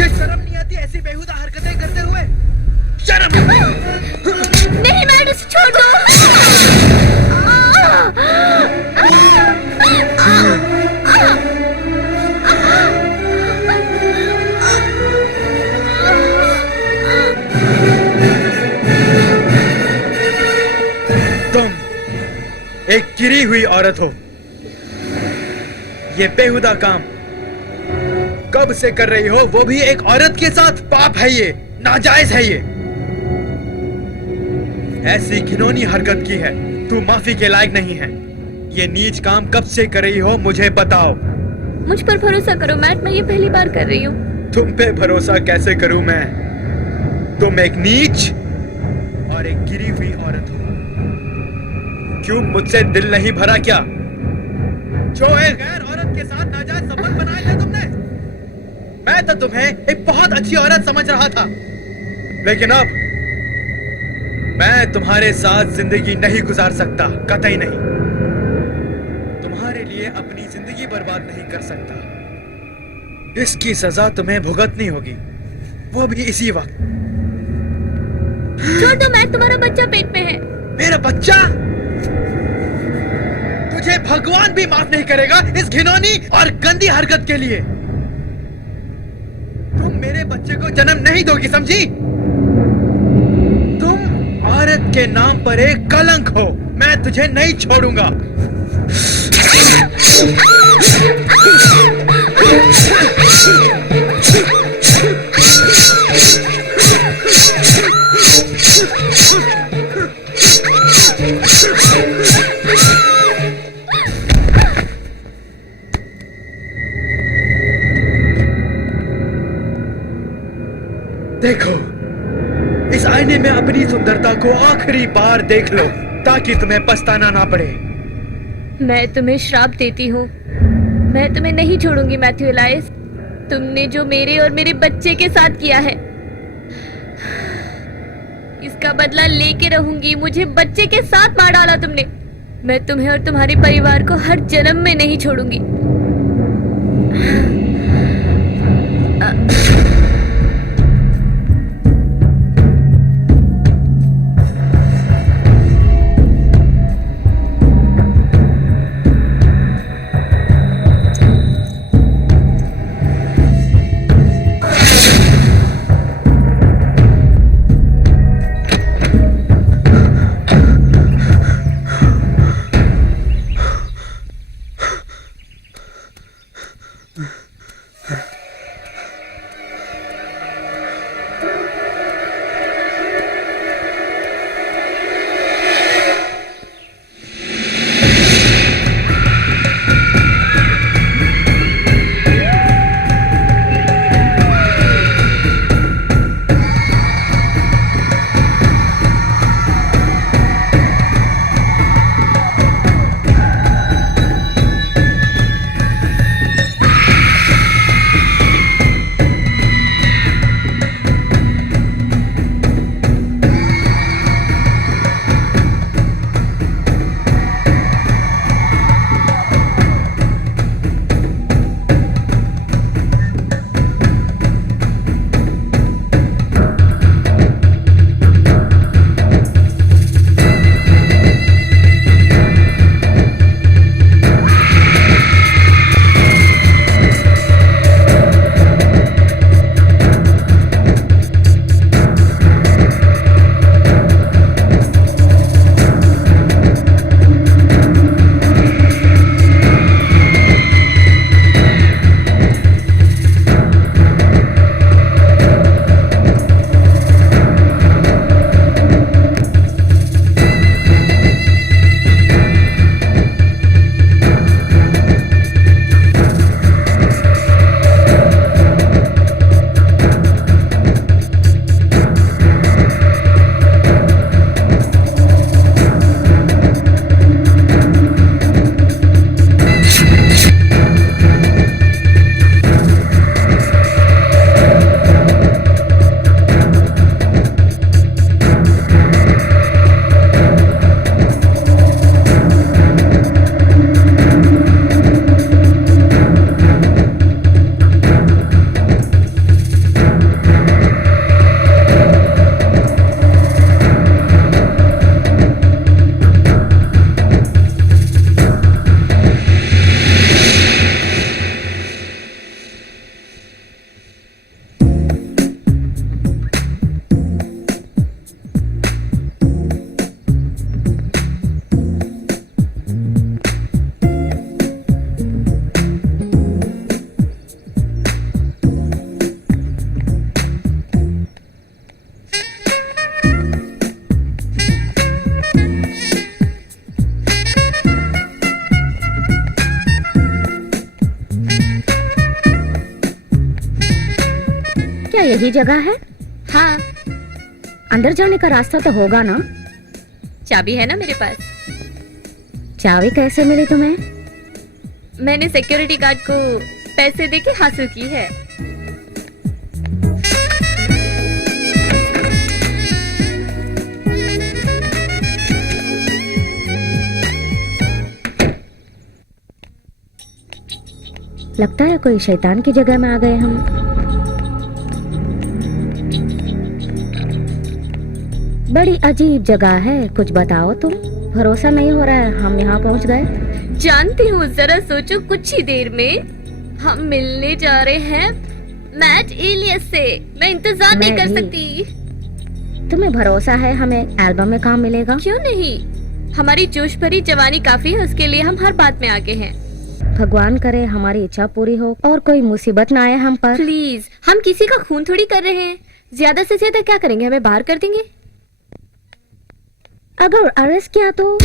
तुझे शर्म नहीं आती ऐसी बेहुदा हरकतें करते हुए? शर्म नहीं मैड, उसे छोड़ दो। तुम एक गिरी हुई औरत हो। ये बेहुदा काम कब से कर रही हो, वो भी एक औरत के साथ? पाप है ये, नाजायज है ये। ऐसी घिनौनी हरकत की है, तू माफी के लायक नहीं है। ये नीच काम कब से कर रही हो, मुझे बताओ। मुझ पर भरोसा करो मैड, मैं ये पहली बार कर रही हूँ। तुम पे भरोसा कैसे करूं मैं? तुम एक नीच और एक गिरी हुई औरत हो। क्यों मुझसे दिल नहीं भरा क्या? जो एक गैर औरत के साथ नाजायज संबंध बनाए थे तुमने। मैं तो तुम्हें एक बहुत अच्छी औरत समझ रहा था, लेकिन अब मैं तुम्हारे साथ जिंदगी नहीं गुजार सकता, कतई नहीं। तुम्हारे लिए अपनी जिंदगी बर्बाद नहीं कर सकता। इसकी सजा तुम्हें भुगतनी होगी, वो भी इसी वक्त। छोड़ दो मैड, तुम्हारा बच्चा पेट में है। मेरा बच्चा? तुझे भगवान भी माफ नहीं करेगा इस घिनौनी और गंदी हरकत के लिए। तुम मेरे बच्चे को जन्म नहीं दोगी, समझी? तुम औरत के नाम पर एक कलंक हो। मैं तुझे नहीं छोड़ूंगा। देखो, इस आईने में अपनी सुंदरता को आखिरी बार देख लो, ताकि तुम्हें पछताना ना पड़े। मैं तुम्हें श्राप देती हूँ, मैं तुम्हें नहीं छोड़ूंगी मैथ्यू एलाइस। तुमने जो मेरे और मेरे बच्चे के साथ किया है, इसका बदला लेके रहूंगी। मुझे बच्चे के साथ मार डाला तुमने। मैं तुम्हें और तुम्हारे परिवार को हर जन्म में नहीं छोड़ूंगी। क्या यही जगह है? हाँ, अंदर जाने का रास्ता तो होगा ना? चाबी है ना मेरे पास। चाबी कैसे मिली तुम्हें? मैंने सिक्योरिटी गार्ड को पैसे देके हासिल की है। लगता है कोई शैतान की जगह में आ गए हम। बड़ी अजीब जगह है, कुछ बताओ तुम। भरोसा नहीं हो रहा है हम यहाँ पहुँच गए। जानती हूँ, जरा सोचो, कुछ ही देर में हम मिलने जा रहे हैं मैट एलियस से। मैं इंतजार नहीं कर सकती। तुम्हें भरोसा है हमें एल्बम में काम मिलेगा? क्यों नहीं, हमारी जोश भरी जवानी काफी है, उसके लिए हम हर बात में आगे हैं। भगवान करे हमारी इच्छा पूरी हो और कोई मुसीबत ना आए हम पर। प्लीज, हम किसी का खून थोड़ी कर रहे हैं। ज्यादा से ज्यादा क्या करेंगे, हमें बाहर कर देंगे। अगर अरेस्ट किया तो?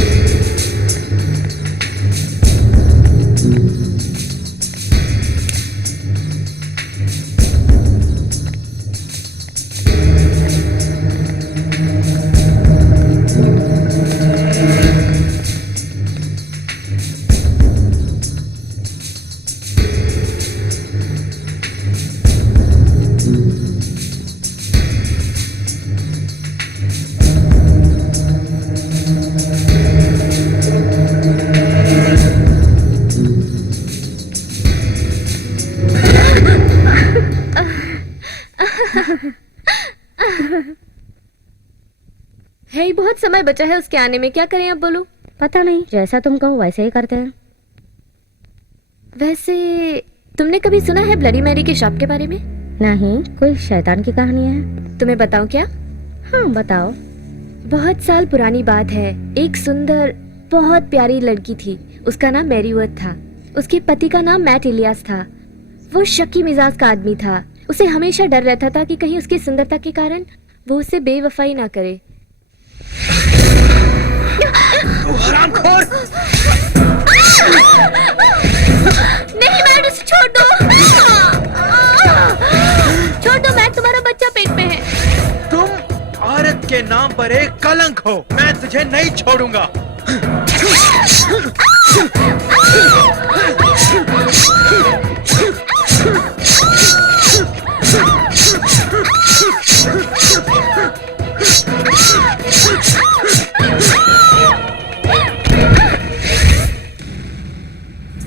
है, बहुत समय बचा है उसके आने में। क्या करें अब, बोलो। पता नहीं, जैसा तुम कहो वैसे ही करते हैं। वैसे तुमने कभी सुना है ब्लडी मैरी के शॉप के बारे में? नहीं, कोई शैतान की कहानी है? तुम्हें बताऊं क्या? हाँ बताओ। बहुत साल पुरानी बात है। एक सुंदर, बहुत प्यारी लड़की थी। उसका नाम मैरीवर्थ था। उसके पति का नाम मैट इलियास था। वो शकी मिजाज का आदमी था। उसे हमेशा डर रहता था कि कहीं उसकी सुंदरता के कारण वो उसे बेवफाई ना करे। हरामखोर! नहीं मैट, उसे छोड़ दो। छोड़ दो मैट, तुम्हारा बच्चा पेट में है। तुम औरत के नाम पर एक कलंक हो। मैं तुझे नहीं छोड़ूंगा।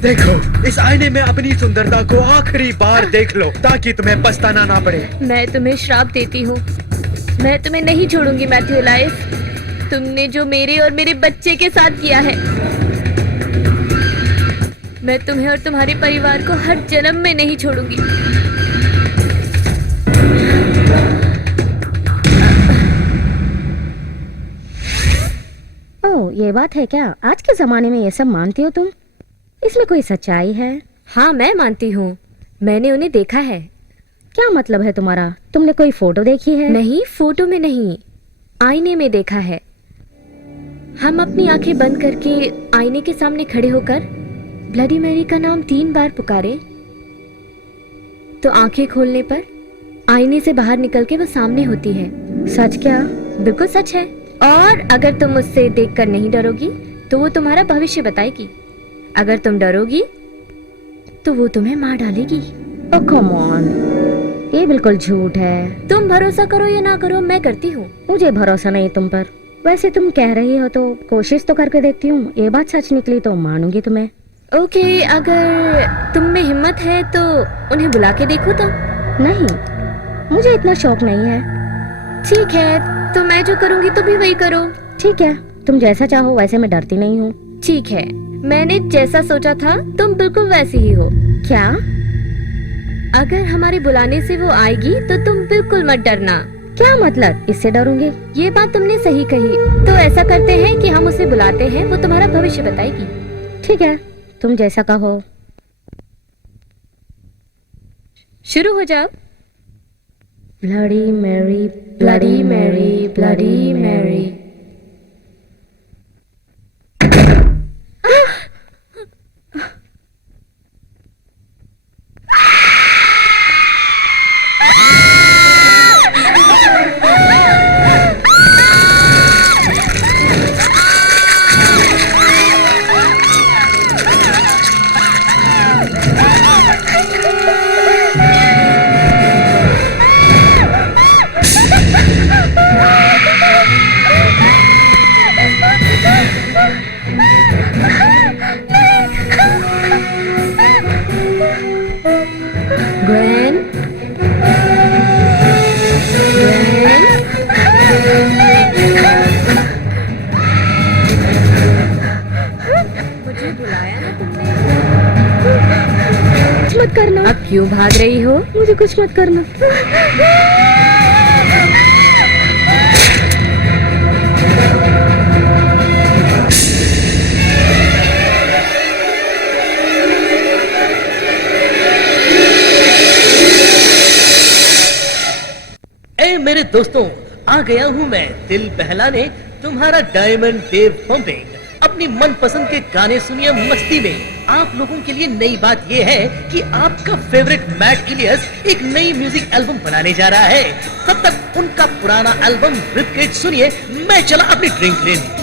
देखो, इस आईने में अपनी सुंदरता को आखिरी बार देख लो ताकि तुम्हें पछताना ना पड़े। मैं तुम्हें श्राप देती हूँ, मैं तुम्हें नहीं छोड़ूंगी मैथ्यू एलाइस। तुमने जो मेरे और मेरे बच्चे के साथ किया है, मैं तुम्हें और तुम्हारे परिवार को हर जन्म में नहीं छोड़ूंगी। ओह, ये बात है क्या? आज के जमाने में ये सब मानती हो तुम? इसमें कोई सच्चाई है? हाँ, मैं मानती हूँ। मैंने उन्हें देखा है। क्या मतलब है तुम्हारा? तुमने कोई फोटो देखी है? नहीं, फोटो में नहीं, आईने में देखा है। हम अपनी आंखें बंद करके आईने के सामने खड़े होकर ब्लडी मैरी का नाम 3 बार पुकारे तो आंखें खोलने पर आईने से बाहर निकल के वो सामने होती है। सच क्या? बिल्कुल सच है। और अगर तुम उससे देखकर नहीं डरोगी तो वो तुम्हारा भविष्य बताएगी। अगर तुम डरोगी तो वो तुम्हें मार डालेगी। ओह कम ऑन, ये बिल्कुल झूठ है। तुम भरोसा करो या ना करो, मैं करती हूँ। मुझे भरोसा नहीं तुम पर। वैसे तुम कह रही हो तो कोशिश तो करके देखती हूँ। ये बात सच निकली तो मानूंगी तुम्हें। ओके, अगर तुम में हिम्मत है तो उन्हें बुला के देखो तो। नहीं, मुझे इतना शौक नहीं है। ठीक है, तो मैं जो करूँगी तुम भी वही करो। ठीक है, तुम जैसा चाहो, वैसे मैं डरती नहीं हूँ। ठीक है, मैंने जैसा सोचा था तुम बिल्कुल वैसी ही हो। क्या? अगर हमारे बुलाने से वो आएगी तो तुम बिल्कुल मत डरना। क्या मतलब? इससे डरूंगी? ये बात तुमने सही कही। तो ऐसा करते हैं कि हम उसे बुलाते हैं, वो तुम्हारा भविष्य बताएगी। ठीक है, तुम जैसा कहो। शुरू हो जाओ। Bloody Mary, bloody Mary, bloody Mary. क्यों भाग रही हो? मुझे कुछ मत करना। ए मेरे दोस्तों, आ गया हूँ मैं दिल बहलाने, तुम्हारा डायमंड देव पंपिंग। अपनी मनपसंद के गाने सुनिए मस्ती में। आप लोगों के लिए नई बात यह है कि आपका फेवरेट मैट इलियस एक नई म्यूजिक एल्बम बनाने जा रहा है। तब तक उनका पुराना एल्बम रिपकेट सुनिए, मैं चला अपनी ड्रिंक लेने।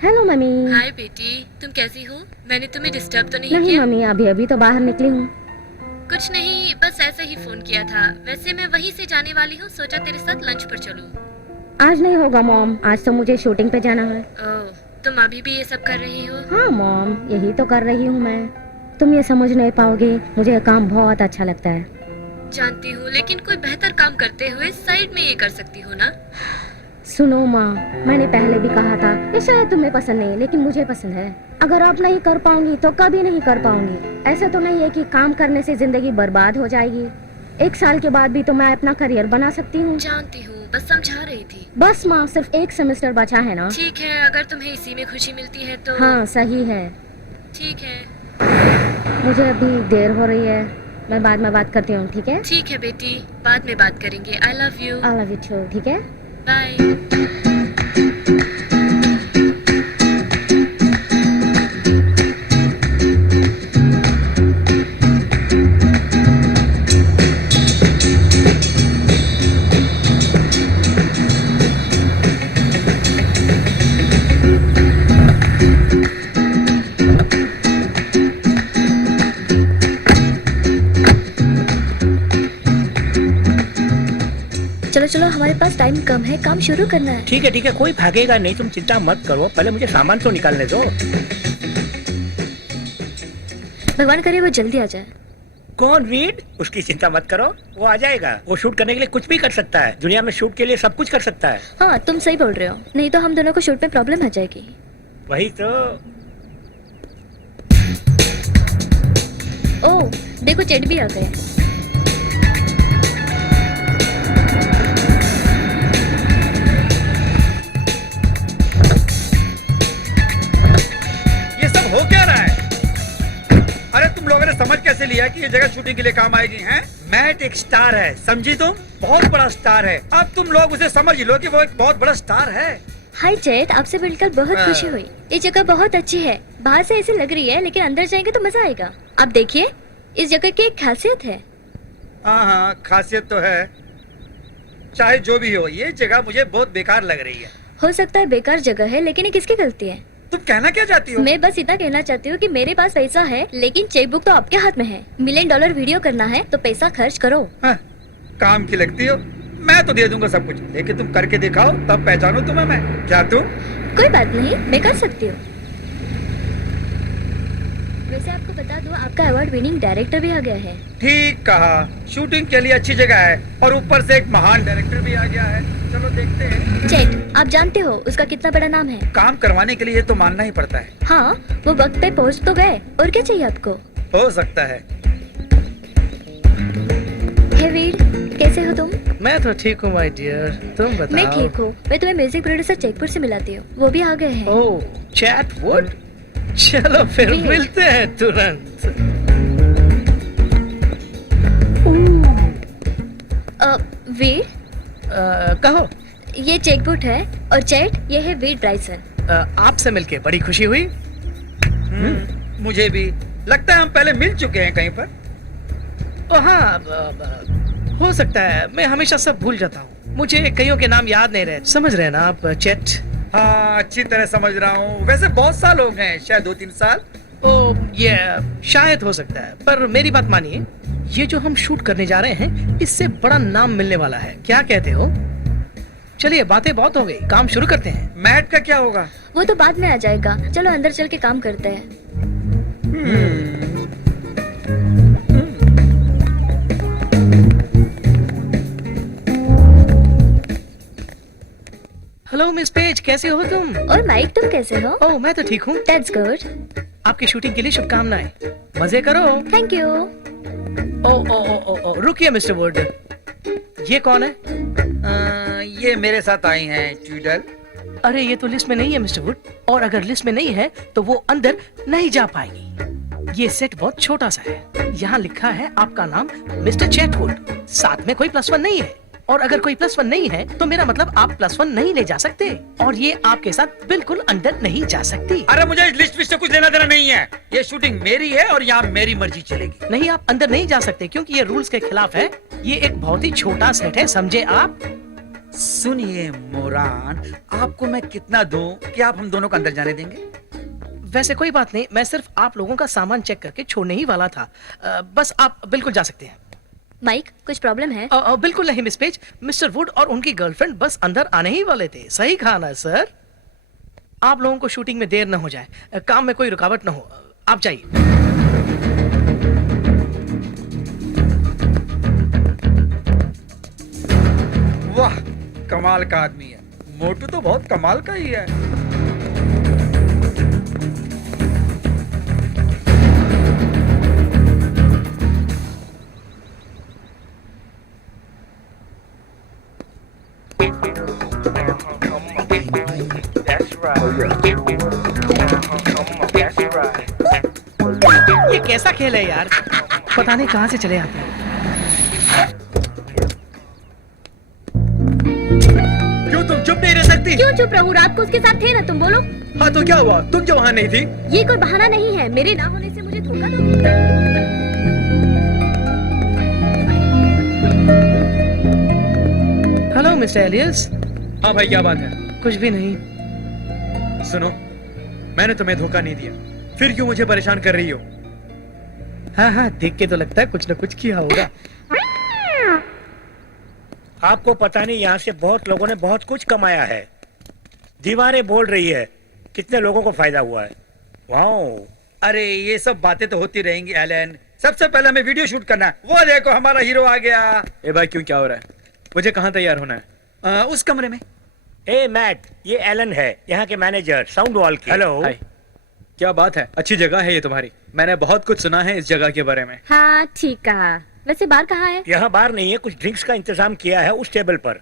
Hello mummy. हाय बेटी, तुम कैसी हो? मैंने तुम्हें डिस्टर्ब तो नहीं नहीं किया? मम्मी, अभी अभी तो बाहर निकली हूँ। कुछ नहीं, बस ऐसे ही फोन किया था। वैसे मैं वहीं से जाने वाली हूँ, सोचा तेरे साथ लंच पर चलूं। आज नहीं होगा मॉम, आज तो मुझे शूटिंग पे जाना है। ओह, तुम अभी भी ये सब कर रही हो? हाँ मॉम, यही तो कर रही हूँ मैं। तुम ये समझ नहीं पाओगे, मुझे ये काम बहुत अच्छा लगता है। जानती हूँ, लेकिन कोई बेहतर काम करते हुए साइड में ये कर सकती हो ना? सुनो माँ, मैंने पहले भी कहा था ये शायद तुम्हें पसंद नहीं, लेकिन मुझे पसंद है। अगर अब नहीं कर पाऊंगी तो कभी नहीं कर पाऊंगी। ऐसा तो नहीं है कि काम करने से जिंदगी बर्बाद हो जाएगी। 1 साल के बाद भी तो मैं अपना करियर बना सकती हूँ। जानती हूँ, बस समझा रही थी। बस माँ, सिर्फ 1 सेमेस्टर बचा है ना। ठीक है, अगर तुम्हें इसी में खुशी मिलती है तो। हाँ सही है। ठीक है। मुझे अभी देर हो रही है, मैं बाद में बात करती हूँ, ठीक है? ठीक है बेटी, बाद में बात करेंगे। I love you. I love you too, ठीक है? बाय। चलो चलो, हमारे पास टाइम कम है, काम शुरू करना है। ठीक है, कोई भागेगा नहीं, तुम चिंता मत करो। पहले मुझे सामान तो निकालने दो। भगवान करे वो जल्दी आ जाए। कौन रीड? उसकी चिंता मत करो, वो आ जाएगा। वो शूट करने के लिए कुछ भी कर सकता है। दुनिया में शूट के लिए सब कुछ कर सकता है। हाँ, तुम सही बोल रहे हो, नहीं तो हम दोनों को शूट में प्रॉब्लम आ जाएगी। वही तो। ओह, देखो चेट भी आ गए। ये सब हो क्या रहा है? अरे तुम लोगों ने समझ कैसे लिया कि ये जगह शूटिंग के लिए काम आएगी? हैं? मैट एक स्टार है, समझी तुम? बहुत बड़ा स्टार है। अब तुम लोग उसे समझ लो कि वो एक बहुत बड़ा स्टार है। हाय चेट, आपसे मिलकर बहुत खुशी हुई। ये जगह बहुत अच्छी है। बाहर से ऐसे लग रही है, लेकिन अंदर जाएंगे तो मजा आएगा। आप देखिए, इस जगह की एक खासियत है। हाँ, खासियत तो है। चाहे जो भी हो, ये जगह मुझे बहुत बेकार लग रही है। हो सकता है बेकार जगह है, लेकिन ये किसकी गलती है? तुम कहना क्या चाहती हो? मैं बस इतना कहना चाहती हूँ कि मेरे पास पैसा है, लेकिन चेक बुक तो आपके हाथ में है। $1 मिलियन वीडियो करना है तो पैसा खर्च करो। हाँ, काम की लगती हो। मैं तो दे दूंगा सब कुछ, लेकिन तुम करके दिखाओ, तब पहचानो तुम्हें मैं। क्या तुम? कोई बात नहीं, मैं कर सकती हूँ। वैसे आपको बता दूं, आपका अवार्ड विनिंग डायरेक्टर भी आ गया है। ठीक कहा, शूटिंग के लिए अच्छी जगह है और ऊपर से एक महान डायरेक्टर भी आ गया है। चलो देखते हैं। चेट, आप जानते हो उसका कितना बड़ा नाम है? काम करवाने के लिए ये तो मानना ही पड़ता है। हाँ, वो वक्त पे पहुँच तो गए, और क्या चाहिए आपको? हो सकता है। हे वीर, कैसे हो तुम? मैं तो ठीक हूँ माय डियर, तुम बताओ। मैं ठीक हूँ। मैं तुम्हें म्यूजिक प्रोड्यूसर चेकपुर से मिलाती हूँ, वो भी आ गए हैं। ओह, चैटवुड। चलो फिर वीर। मिलते हैं तुरंत। वीर, कहो। ये चेकबुट है, और चैट ये है वीर ब्राइसन। आपसे मिलके बड़ी खुशी हुई। मुझे भी लगता है हम पहले मिल चुके हैं कहीं पर। ओ हाँ, हो सकता है। मैं हमेशा सब भूल जाता हूँ, मुझे कईयों के नाम याद नहीं रहे। समझ रहे हैं ना आप चैट? हाँ, अच्छी तरह समझ रहा हूँ। वैसे बहुत साल हो गए, शायद 2-3 साल। ओ ये शायद हो सकता है, पर मेरी बात मानिए, ये जो हम शूट करने जा रहे हैं, इससे बड़ा नाम मिलने वाला है। क्या कहते हो? चलिए, बातें बहुत हो गई, काम शुरू करते हैं। मैट का क्या होगा? वो तो बाद में आ जाएगा। चलो अंदर चल के काम करते हैं। हेलो मिस पेज, कैसे हो तुम? और माइक, तुम कैसे हो? ओह, मैं तो ठीक हूँ। That's good. आपकी शूटिंग के लिए शुभकामनाएं। मजे करो। Thank you. ओ ओ ओ ओ, ओ रुकिए मिस्टर वुड, ये कौन है? ये मेरे साथ आई हैं ट्विडल। अरे ये तो लिस्ट में नहीं है मिस्टर वुड, और अगर लिस्ट में नहीं है तो वो अंदर नहीं जा पाएगी। ये सेट बहुत छोटा सा है। यहाँ लिखा है आपका नाम मिस्टर चैटवुड, साथ में कोई +1 नहीं है। और अगर कोई +1 नहीं है तो मेरा मतलब आप +1 नहीं ले जा सकते, और ये आपके साथ बिल्कुल अंदर नहीं जा सकती। अरे मुझे इस लिस्ट से कुछ लेना देना नहीं है। ये शूटिंग मेरी है और यहाँ मेरी मर्जी चलेगी। नहीं, आप अंदर नहीं जा सकते क्योंकि ये रूल्स के खिलाफ है। ये एक बहुत ही छोटा सेट है, समझे आप? सुनिए मोरान, आपको मैं कितना दूं कि आप हम दोनों को अंदर जाने देंगे? वैसे कोई बात नहीं, मैं सिर्फ आप लोगों का सामान चेक करके छोड़ने ही वाला था। बस आप बिल्कुल जा सकते हैं। माइक, कुछ प्रॉब्लम है? बिल्कुल नहीं मिस पेज, मिस्टर वुड और उनकी गर्लफ्रेंड बस अंदर आने ही वाले थे। सही कहा ना सर? आप लोगों को शूटिंग में देर न हो जाए, काम में कोई रुकावट न हो। आप जाइए। वाह, कमाल का आदमी है। मोटू तो बहुत कमाल का ही है। ये कैसा खेल है यार? पता नहीं कहाँ से चले आते हैं। क्यों तुम चुप नहीं रह सकती? क्यों चुप रहूं? रात को उसके साथ थे ना, तुम बोलो। हाँ तो क्या हुआ? तुम जो वहाँ नहीं थी? ये कोई बहाना नहीं है, मेरे ना होने से मुझे धोखा दोगी। Hello mister Elias. हाँ भाई, क्या बात है? कुछ भी नहीं। सुनो, मैंने तुम्हें धोखा नहीं दिया, फिर क्यों मुझे परेशान कर रही हो? हाँ हाँ, देख के तो लगता है कुछ न कुछ किया होगा। आपको पता नहीं, यहाँ से बहुत लोगों ने बहुत कुछ कमाया है। दीवारें बोल रही है, कितने लोगों को फायदा हुआ है। वाओ। अरे ये सब बातें तो होती रहेंगी एलन। सबसे पहले हमें वीडियो शूट करना है। वो देखो हमारा हीरो आ गया। ए भाई, क्यों, क्या हो रहा है? मुझे कहाँ तैयार होना है? उस कमरे में। ए मैट, ये एलन है, यहाँ के मैनेजर साउंड वॉल के। हेलो। हाय, क्या बात है, अच्छी जगह है ये तुम्हारी। मैंने बहुत कुछ सुना है इस जगह के बारे में। हाँ ठीक कहा। वैसे बार कहाँ है? यहाँ बार नहीं है, कुछ ड्रिंक्स का इंतजाम किया है उस टेबल पर।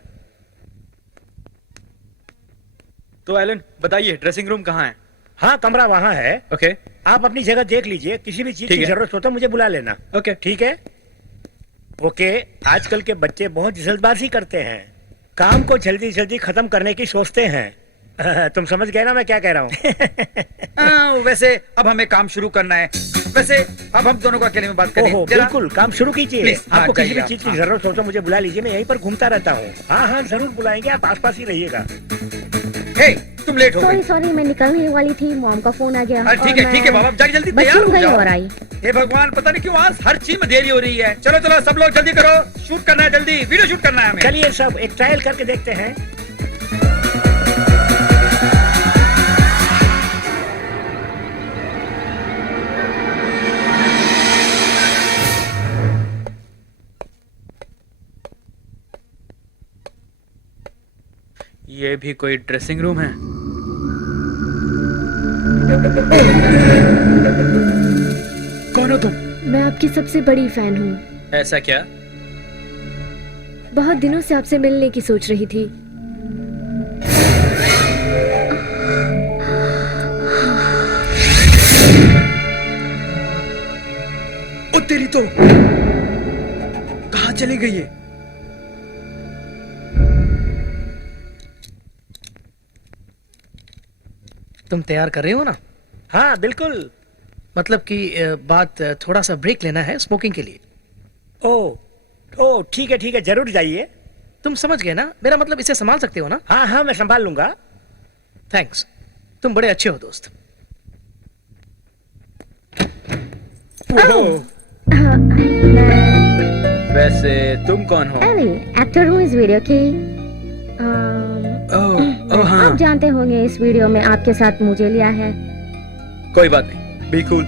तो एलन बताइए, ड्रेसिंग रूम कहाँ है? हाँ, कमरा वहाँ है। ओके आप अपनी जगह देख लीजिए, किसी भी चीज ठीक की है। जरूरत हो तो मुझे बुला लेना। ओके। ठीक है। ओके। आजकल के बच्चे बहुत जल्दबाजी करते हैं, काम को जल्दी जल्दी खत्म करने की सोचते हैं। तुम समझ गए ना मैं क्या कह रहा हूँ? वैसे अब हमें काम शुरू करना है। वैसे अब हम दोनों को अकेले में बात करें। ओहो, जरा। बिल्कुल, काम शुरू कीजिए। Please, हाँ, आपको किसी भी जाइए चीज आप, की जरूरत हो तो मुझे बुला लीजिए, मैं यहीं पर घूमता रहता हूँ। हाँ हाँ, जरूर बुलाएंगे, आप आसपास ही रहिएगा। हे, तुम लेट हो गई। सॉरी सॉरी, मैं निकलने वाली थी, मॉम का फोन आ गया। अरे ठीक है बाबा, जाके जल्दी तैयार बच्चों हो गई जाओ। और आई। हे भगवान, पता नहीं क्यों आज हर चीज में देरी हो रही है। चलो चलो सब लोग जल्दी करो, शूट करना है, जल्दी वीडियो शूट करना है हमें। चलिए सब एक ट्रायल करके देखते हैं। ये भी कोई ड्रेसिंग रूम है? कौन हो तुम? मैं आपकी सबसे बड़ी फैन हूँ। ऐसा क्या? बहुत दिनों से आपसे मिलने की सोच रही थी। ओ तेरी तो, कहाँ चली गई है? तुम तैयार कर रहे हो ना? हाँ बिल्कुल। मतलब कि बात थोड़ा सा ब्रेक लेना है स्मोकिंग के लिए। ओ ठीक है, जरूर जाइए। तुम समझ गए ना? मेरा मतलब इसे संभाल सकते हो ना? हाँ हाँ, मैं संभाल लूंगा। थैंक्स, तुम बड़े अच्छे हो दोस्त। वैसे तुम कौन हो? एली, एक्टर हूँ इस वीडियो की। ओह हाँ, आप जानते होंगे इस वीडियो में आपके साथ मुझे लिया है। कोई बात नहीं, बी कूल।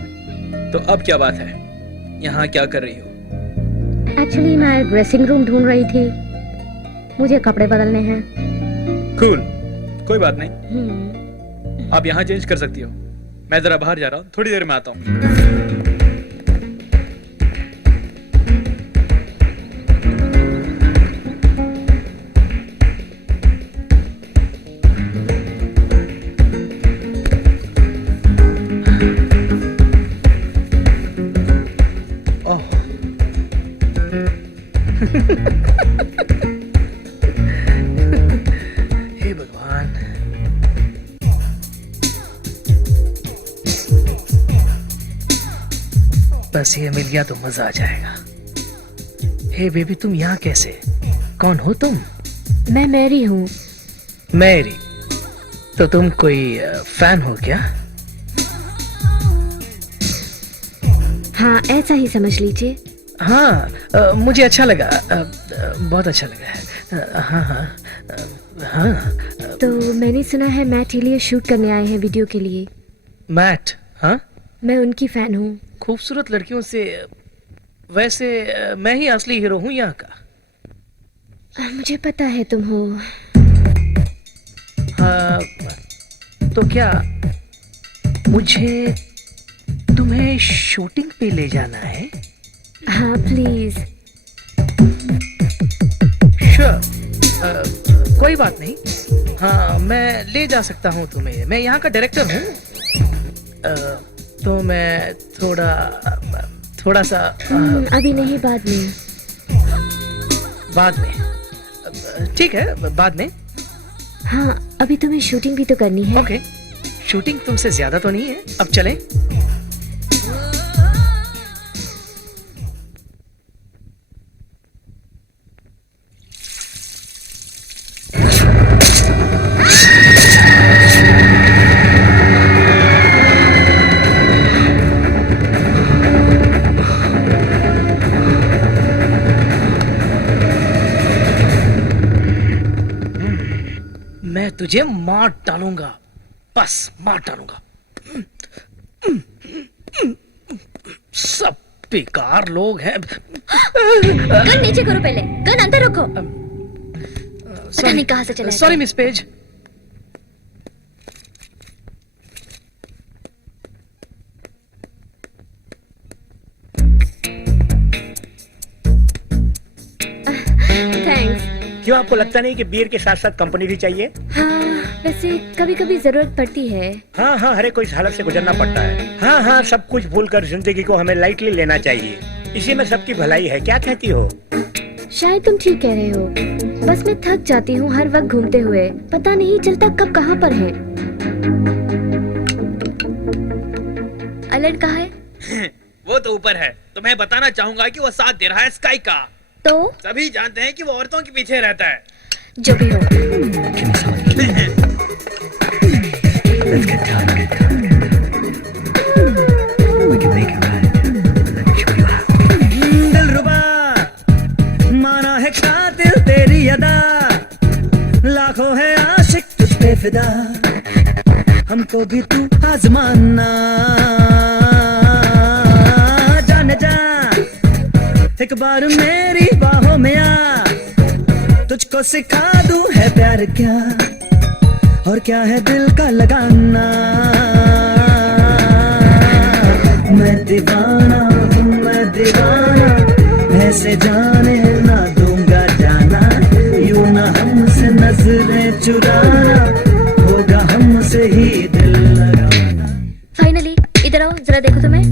तो अब क्या बात है, यहाँ क्या कर रही हो? एक्चुअली मैं ड्रेसिंग रूम ढूंढ रही थी, मुझे कपड़े बदलने हैं। कूल, कोई बात नहीं, आप यहाँ चेंज कर सकती हो। मैं जरा बाहर जा रहा हूँ, थोड़ी देर में आता हूँ। हे भगवान, बस ये मिल गया तो मजा आ जाएगा। हे बेबी, तुम यहाँ कैसे? कौन हो तुम? मैं मैरी हूँ। मैरी? तो तुम कोई फैन हो क्या? हाँ, ऐसा ही समझ लीजिए। हाँ, मुझे अच्छा लगा, बहुत अच्छा लगा। हाँ हाँ हाँ। तो मैंने सुना है मैट इलियस शूट करने आए हैं वीडियो के लिए। मैट? हाँ, मैं उनकी फैन हूँ। खूबसूरत लड़कियों से वैसे मैं ही असली हीरो हूँ यहाँ का। मुझे पता है तुम हो। हाँ, तो क्या मुझे तुम्हें शूटिंग पे ले जाना है? हाँ प्लीज। श्योर, कोई बात नहीं। हाँ, मैं ले जा सकता हूँ तुम्हें, मैं यहाँ का डायरेक्टर हूँ। तो मैं थोड़ा थोड़ा सा अभी नहीं, बाद में। बाद में। ठीक है, बाद में। हाँ, अभी तुम्हें शूटिंग भी तो करनी है। ओके, शूटिंग तुमसे ज्यादा तो नहीं है, अब चलें? मैं तुझे मार डालूंगा, बस मार डालूंगा। सब बेकार लोग हैं। गन नीचे करो, पहले गन अंदर रखो। पता नहीं कहां से चला। Sorry miss page. थैंक्स। क्यों आपको लगता नहीं कि बियर के साथ साथ कंपनी भी चाहिए? हाँ, वैसे कभी कभी जरूरत पड़ती है। हाँ हाँ, हर एक को इस हालत से गुजरना पड़ता है। हाँ हाँ, सब कुछ भूलकर जिंदगी को हमें लाइटली लेना चाहिए, इसी में सबकी भलाई है। क्या कहती हो? शायद तुम ठीक कह रहे हो। बस मैं थक जाती हूँ हर वक्त घूमते हुए, पता नहीं चलता कब कहाँ पर है। अलर्ट कहाँ है? वो तो ऊपर है। तो मैं बताना चाहूंगा कि वो साथ दे रहा है स्काई का। तो सभी जानते हैं कि वो औरतों के पीछे रहता है। जो भी हो। दिलरुबा माना है कातिल तेरी अदा, लाखों है आशिक तुझ पे फिदा, हमको भी तू आजमाना। जाने जा एक बार मेरी बाहों में आ, तुझको सिखा दूं है प्यार क्या और क्या है दिल का लगाना। मैं दीवाना हूँ, मैं दीवाना, ऐसे जाने ना दूंगा जाना, यूं ना हमसे नजरें चुराना, होगा हमसे ही दिल लगाना। फाइनली इधर आओ, जरा देखो तुम्हें।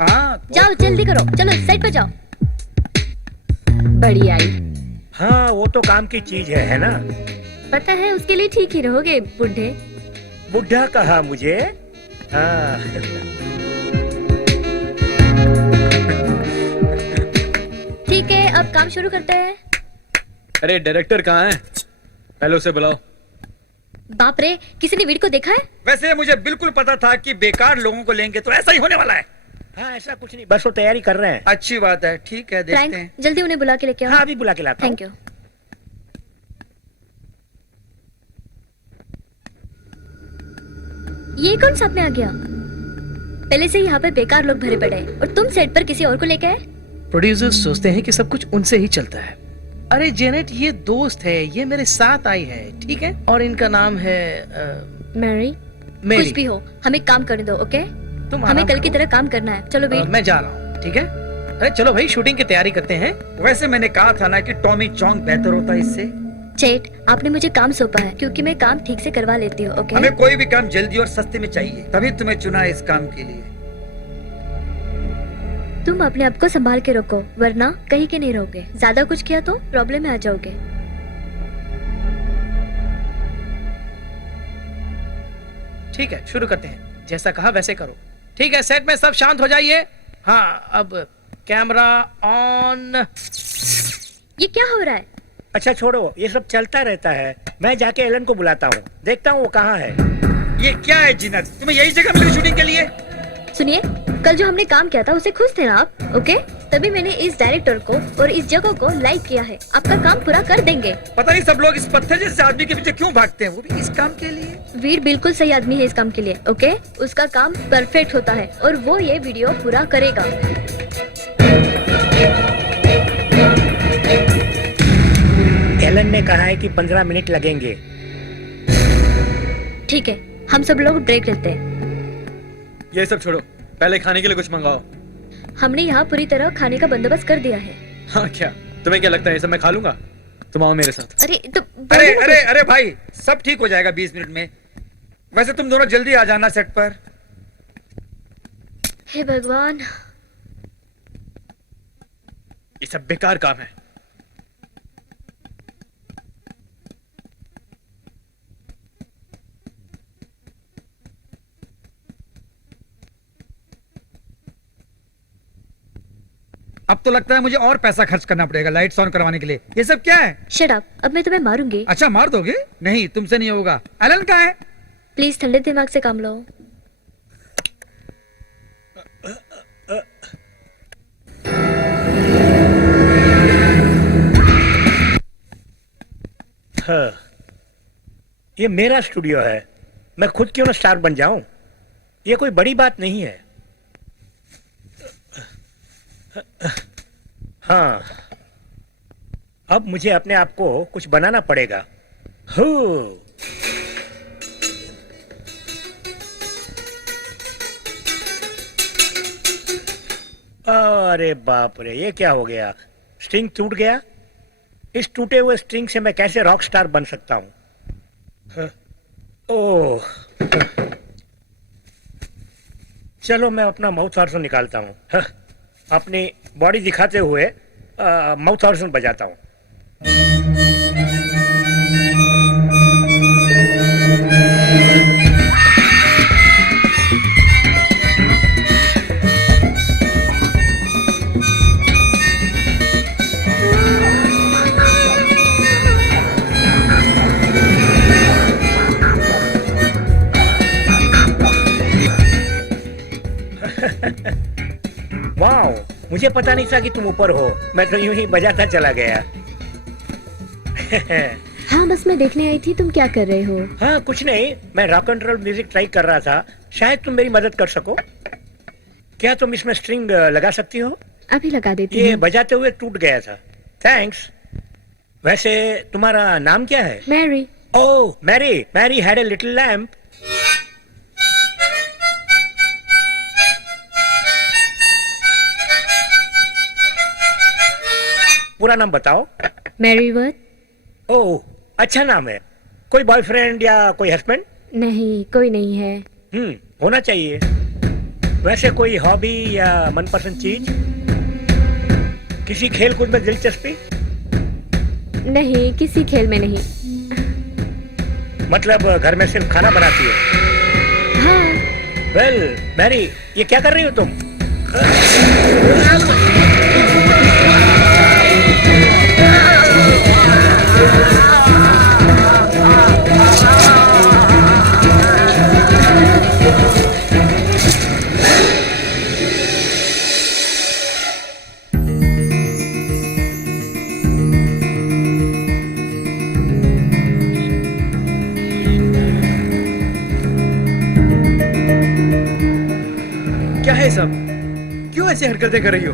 हाँ, जाओ जल्दी करो, चलो साइड पर जाओ। बड़ी आई। हाँ, वो तो काम की चीज है ना? पता है उसके लिए ठीक ही रहोगे बुढ़े। बुढ़ा कहा मुझे? हाँ। ठीक है, अब काम शुरू करते हैं। अरे डायरेक्टर कहाँ है? पहले उसे बुलाओ। बाप रे, किसी ने वीड को देखा है? वैसे मुझे बिल्कुल पता था कि बेकार लोगों को लेंगे तो ऐसा ही होने वाला है। हाँ, ऐसा कुछ नहीं, बस वो तैयारी कर रहे हैं। अच्छी बात है, ठीक है, देखते फ्रैंक, हैं। जल्दी उन्हें बुला के लेके आओ। हाँ, अभी बुला के लाता हूँ। Thank you. ये कौन साथ में आ गया? पहले से यहाँ पर बेकार लोग भरे पड़े हैं और तुम सेट पर किसी और को लेके आए। प्रोड्यूसर्स सोचते हैं कि सब कुछ उनसे ही चलता है। अरे जेनेट, ये दोस्त है, ये मेरे साथ आई है, ठीक है? और इनका नाम है मैरी। मेरी। कुछ भी हो, हमें काम करने दो, ओके? तुम हमें आराम कल की करो। तरह काम करना है। चलो वीड। मैं जा रहा हूँ, ठीक है? अरे चलो भाई, शूटिंग की तैयारी करते हैं। वैसे मैंने कहा था ना कि टॉमी चोंग बेहतर होता इससे। चेट, आपने मुझे काम सौंपा है क्योंकि मैं काम ठीक से करवा लेती हूँ, ओके? हमें कोई भी काम जल्दी और सस्ते में चाहिए, तभी तुम्हें चुना है इस काम के लिए। तुम अपने आप को संभाल के रखो, वरना कहीं के नहीं रहोगे। ज्यादा कुछ किया तो प्रॉब्लम में आ जाओगे। ठीक है, शुरू करते हैं। जैसा कहा वैसे करो। ठीक है, सेट में सब शांत हो जाइए। हाँ, अब कैमरा ऑन। ये क्या हो रहा है? अच्छा छोड़ो, ये सब चलता रहता है। मैं जाके एलन को बुलाता हूँ, देखता हूँ वो कहाँ है। ये क्या है जिनत, तुम्हें यही जगह मिली शूटिंग के लिए? सुनिए, कल जो हमने काम किया था उसे खुश थे ना आप? ओके, तभी मैंने इस डायरेक्टर को और इस जगह को लाइक किया है। आपका काम पूरा कर देंगे। पता नहीं सब लोग इस पत्थर जैसे आदमी के पीछे क्यों भागते हैं, वो भी इस काम के लिए। वीर बिल्कुल सही आदमी है इस काम के लिए, ओके? उसका काम परफेक्ट होता है और वो ये वीडियो पूरा करेगा। एलन ने कहा है कि 15 मिनट लगेंगे। ठीक है, हम सब लोग ब्रेक लेते हैं। ये सब छोड़ो, पहले खाने के लिए कुछ मंगाओ। हमने यहाँ पूरी तरह खाने का बंदोबस्त कर दिया है। हाँ क्या, तुम्हें क्या लगता है ये सब मैं खा लूंगा? तुम आओ मेरे साथ। अरे तो अरे बोलो ना अरे अरे भाई, सब ठीक हो जाएगा 20 मिनट में। वैसे तुम दोनों जल्दी आ जाना सेट पर। हे भगवान, ये सब बेकार काम है। अब तो लगता है मुझे और पैसा खर्च करना पड़ेगा लाइट्स ऑन करवाने के लिए। ये सब क्या है? शट अप, अब मैं तुम्हें मारूंगी। अच्छा मार दोगे? नहीं, तुमसे नहीं होगा। एलन कहाँ है? प्लीज ठंडे दिमाग से काम लो। हाँ, ये मेरा स्टूडियो है, मैं खुद क्यों ना स्टार बन जाऊं? ये कोई बड़ी बात नहीं है। हाँ, अब मुझे अपने आप को कुछ बनाना पड़ेगा। हूँ। अरे बाप रे, ये क्या हो गया? स्ट्रिंग टूट गया। इस टूटे हुए स्ट्रिंग से मैं कैसे रॉक स्टार बन सकता हूँ? ओह, चलो मैं अपना माउथ ऑर्गन निकालता हूँ। अपनी बॉडी दिखाते हुए माउथ ऑर्गन बजाता हूँ। वाओ, मुझे पता नहीं था कि तुम ऊपर हो। मैं तो यूं ही बजाता चला गया। हाँ, बस मैं देखने आई थी तुम क्या कर रहे हो। हाँ, कुछ नहीं, मैं rock and roll music try कर रहा था। शायद तुम मेरी मदद कर सको। क्या तुम इसमें स्ट्रिंग लगा सकती हो? अभी लगा देती ये हूँ। बजाते हुए टूट गया था। थैंक्स। वैसे तुम्हारा नाम क्या है? Mary. Oh, Mary. Mary had a little lamb. पूरा नाम बताओ। Mary worth. ओह, अच्छा नाम है। कोई बॉयफ्रेंड या कोई हस्बैंड? नहीं, कोई नहीं है। होना चाहिए। वैसे कोई हॉबी या मनपसंद चीज? किसी खेल कूद में दिलचस्पी? नहीं, किसी खेल में नहीं। मतलब घर में सिर्फ खाना बनाती है? हाँ। वेल, मैरी, ये क्या कर रही हो तुम? क्या है सब? क्यों ऐसी हरकतें कर रही हो?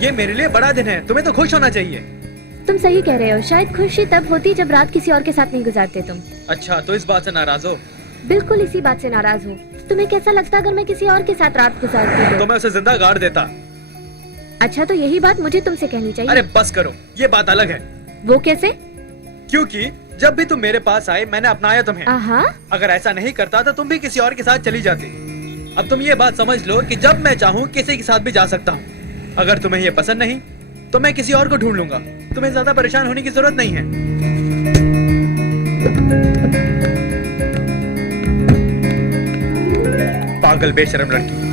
ये मेरे लिए बड़ा दिन है, तुम्हें तो खुश होना चाहिए। तुम सही कह रहे हो। शायद खुशी तब होती जब रात किसी और के साथ नहीं गुजारते तुम। अच्छा, तो इस बात से नाराज हो? बिल्कुल इसी बात से नाराज हूँ। तुम्हें कैसा लगता अगर मैं किसी और के साथ रात गुजारती तो तो? मैं उसे जिंदा गाड़ देता। अच्छा, तो यही बात मुझे तुमसे कहनी चाहिए। अरे बस करो, ये बात अलग है। वो कैसे? क्योंकि जब भी तुम मेरे पास आए मैंने अपनाया तुम्हें। आहा। अगर ऐसा नहीं करता तो तुम भी किसी और के साथ चली जाती। अब तुम ये बात समझ लो कि जब मैं चाहूँ किसी के साथ भी जा सकता हूँ। अगर तुम्हें ये पसंद नहीं तो मैं किसी और को ढूंढ लूंगा। तुम्हें ज्यादा परेशान होने की जरूरत नहीं है। पागल बेशरम लड़की।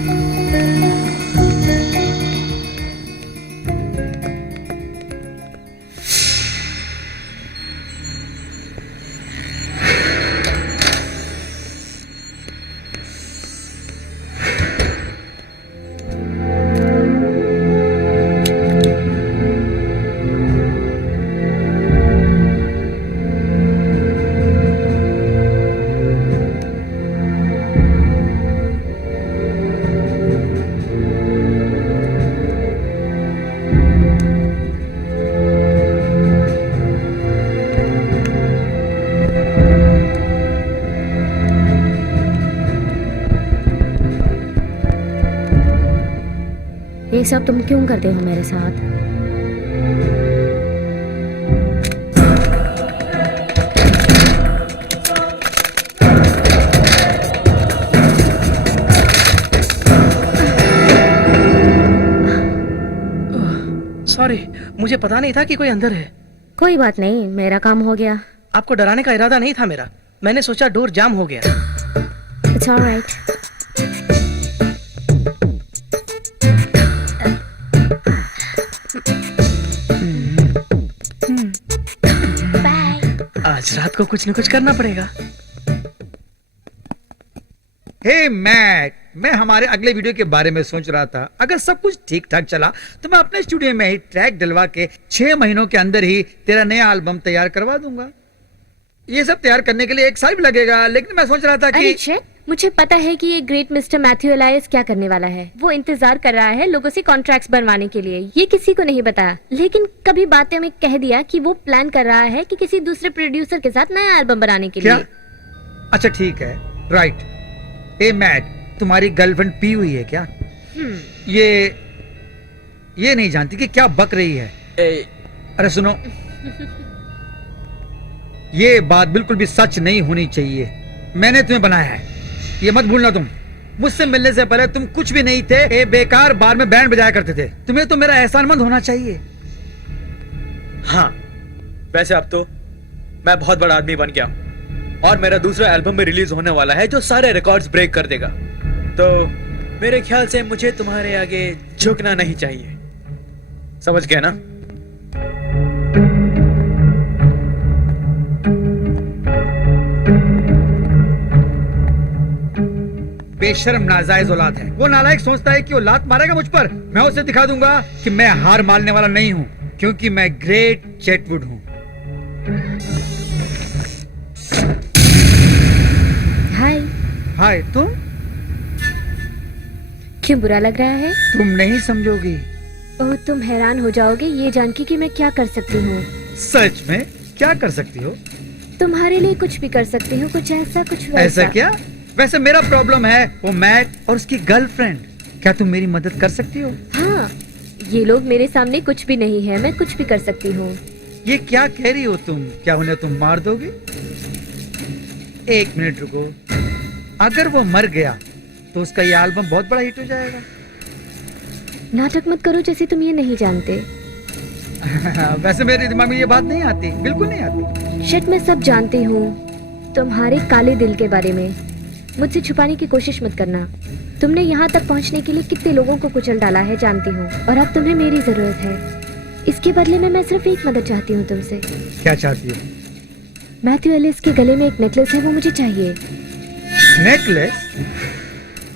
ये सब तुम क्यों करते हो मेरे साथ? मुझे पता नहीं था कि कोई अंदर है। कोई बात नहीं, मेरा काम हो गया। आपको डराने का इरादा नहीं था मेरा। मैंने सोचा डोर जाम हो गया। It's alright. बाय। आज रात को कुछ न कुछ करना पड़ेगा। हे मैक, मैं हमारे अगले वीडियो के बारे में सोच रहा था। अगर सब कुछ ठीक ठाक चला तो मैं अपने स्टूडियो में ही ट्रैक डलवा के 6 महीनों के अंदर ही तेरा नया एल्बम तैयार करवा दूंगा। ये सब तैयार करने के लिए 1 साल भी लगेगा, लेकिन मैं सोच रहा था अरे कि शेट, मुझे पता है कि ये ग्रेट मिस्टर मैथ्यू एलायस क्या करने वाला है। वो इंतजार कर रहा है लोगों से कॉन्ट्रैक्ट्स बनवाने के लिए। ये किसी को नहीं बताया, लेकिन कभी बातें में कह दिया कि वो प्लान कर रहा है कि किसी दूसरे प्रोड्यूसर के साथ नया एल्बम बनाने के क्या? लिए। अच्छा ठीक है, राइट। ए मैक, तुम्हारी गर्लफ्रेंड पी हुई है क्या? ये नहीं जानती कि क्या बक रही है। अरे सुनो, ये बात बिल्कुल भी सच नहीं होनी चाहिए। मैंने तुम्हें बनाया है, ये मत भूलना। तुम मुझसे मिलने से पहले तुम कुछ भी नहीं थे। ये बेकार बार में बैंड बजाया करते थे। तुम्हें तो मेरा एहसानमंद होना चाहिए। हाँ, वैसे अब तो मैं बहुत बड़ा आदमी बन गया हूं और मेरा दूसरा एल्बम भी रिलीज होने वाला है जो सारे रिकॉर्ड्स ब्रेक कर देगा। तो मेरे ख्याल से मुझे तुम्हारे आगे झुकना नहीं चाहिए। समझ गए ना? बेशर्म नाजायज औलाद है। वो नालायक सोचता है कि वो लात मारेगा मुझ पर। मैं उसे दिखा दूंगा कि मैं हार मानने वाला नहीं हूं, क्योंकि मैं ग्रेट चेटवुड हूं। हाय। हाय, तुम क्यों बुरा लग रहा है? तुम नहीं समझोगी। ओह, तुम हैरान हो जाओगे ये जान के कि मैं क्या कर सकती हूँ। सच में क्या कर सकती हो? तुम्हारे लिए कुछ भी कर सकती हूँ, कुछ ऐसा कुछ वैसा। ऐसा क्या? वैसे मेरा प्रॉब्लम है वो मैट और उसकी गर्लफ्रेंड। क्या तुम मेरी मदद कर सकती हो? हाँ, ये लोग मेरे सामने कुछ भी नहीं है, मैं कुछ भी कर सकती हूँ। ये क्या कह रही हो तुम? क्या उन्हें तुम मार दोगे? 1 मिनट रुको। अगर वो मर गया तो उसका ये एल्बम बहुत बड़ा हिट हो जाएगा। नाटक मत करो जैसे तुम ये नहीं जानते। वैसे मेरे दिमाग में ये बात नहीं आती, बिल्कुल नहीं आती। शिट, मैं सब जानती हूँ तुम्हारे काले दिल के बारे में। मुझसे छुपाने की कोशिश मत करना। तुमने यहाँ तक पहुँचने के लिए कितने लोगों को कुचल डाला है जानती हूँ, और अब तुम्हें मेरी जरूरत है। इसके बदले में मैं सिर्फ एक मदद चाहती हूँ तुमसे। क्या चाहती हो? मैथ्यू एलिस के गले में एक नेकलेस है, वो मुझे चाहिए। नेकलेस?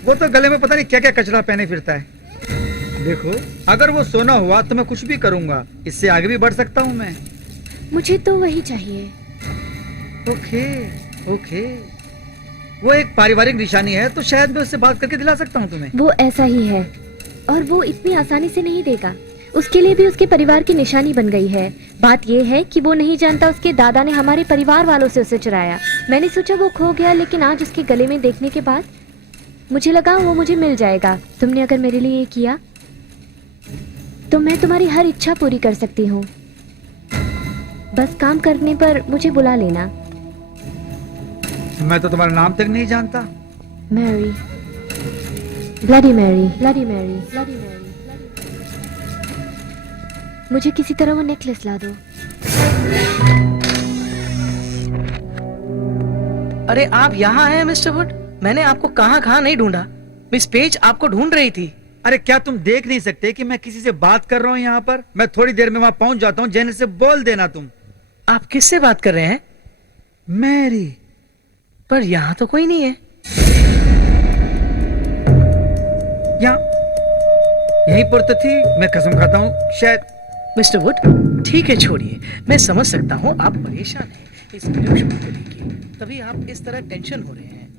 वो तो गले में पता नहीं क्या क्या कचरा पहने फिरता है। देखो, अगर वो सोना हुआ तो मैं कुछ भी करूंगा। इससे आगे भी बढ़ सकता हूँ मैं। मुझे तो वही चाहिए। ओके ओके, वो एक पारिवारिक निशानी है, तो शायद मैं उससे बात करके दिला सकता हूँ तुम्हें। वो ऐसा ही है, और वो इतनी आसानी से नहीं देगा। उसके लिए भी उसके परिवार की निशानी बन गई है। बात ये है कि वो नहीं जानता उसके दादा ने हमारे परिवार वालों से उसे चुराया। मैंने सोचा वो खो गया, लेकिन आज उसके गले में देखने के बाद मुझे लगा वो मुझे मिल जाएगा। तुमने अगर मेरे लिए ये किया तो मैं तुम्हारी हर इच्छा पूरी कर सकती हूँ। बस काम करने पर मुझे बुला लेना। मैं तो तुम्हारा नाम तक नहीं जानता। Mary, bloody Mary, bloody Mary, bloody Mary. मुझे किसी तरह वो नेकलेस ला दो। अरे आप यहाँ हैं मिस्टर वुड? मैंने आपको कहाँ कहाँ नहीं ढूंढा। मिस पेज आपको ढूंढ रही थी। अरे क्या तुम देख नहीं सकते कि मैं किसी से बात कर रहा हूँ यहाँ पर? मैं थोड़ी देर में वहां पहुंच जाता हूँ, जेनिस से बोल देना तुम। आप किससे बात कर रहे हैं? मैरी। पर यहाँ तो कोई नहीं है। यहाँ यहीं पर तो थी, मैं कसम खाता हूँ शायद। मिस्टर वुड, ठीक है छोड़िए। मैं समझ सकता हूँ आप परेशान हैं इस वीडियो शूट को लेके, तभी आप इस तरह टेंशन हो रहे हैं।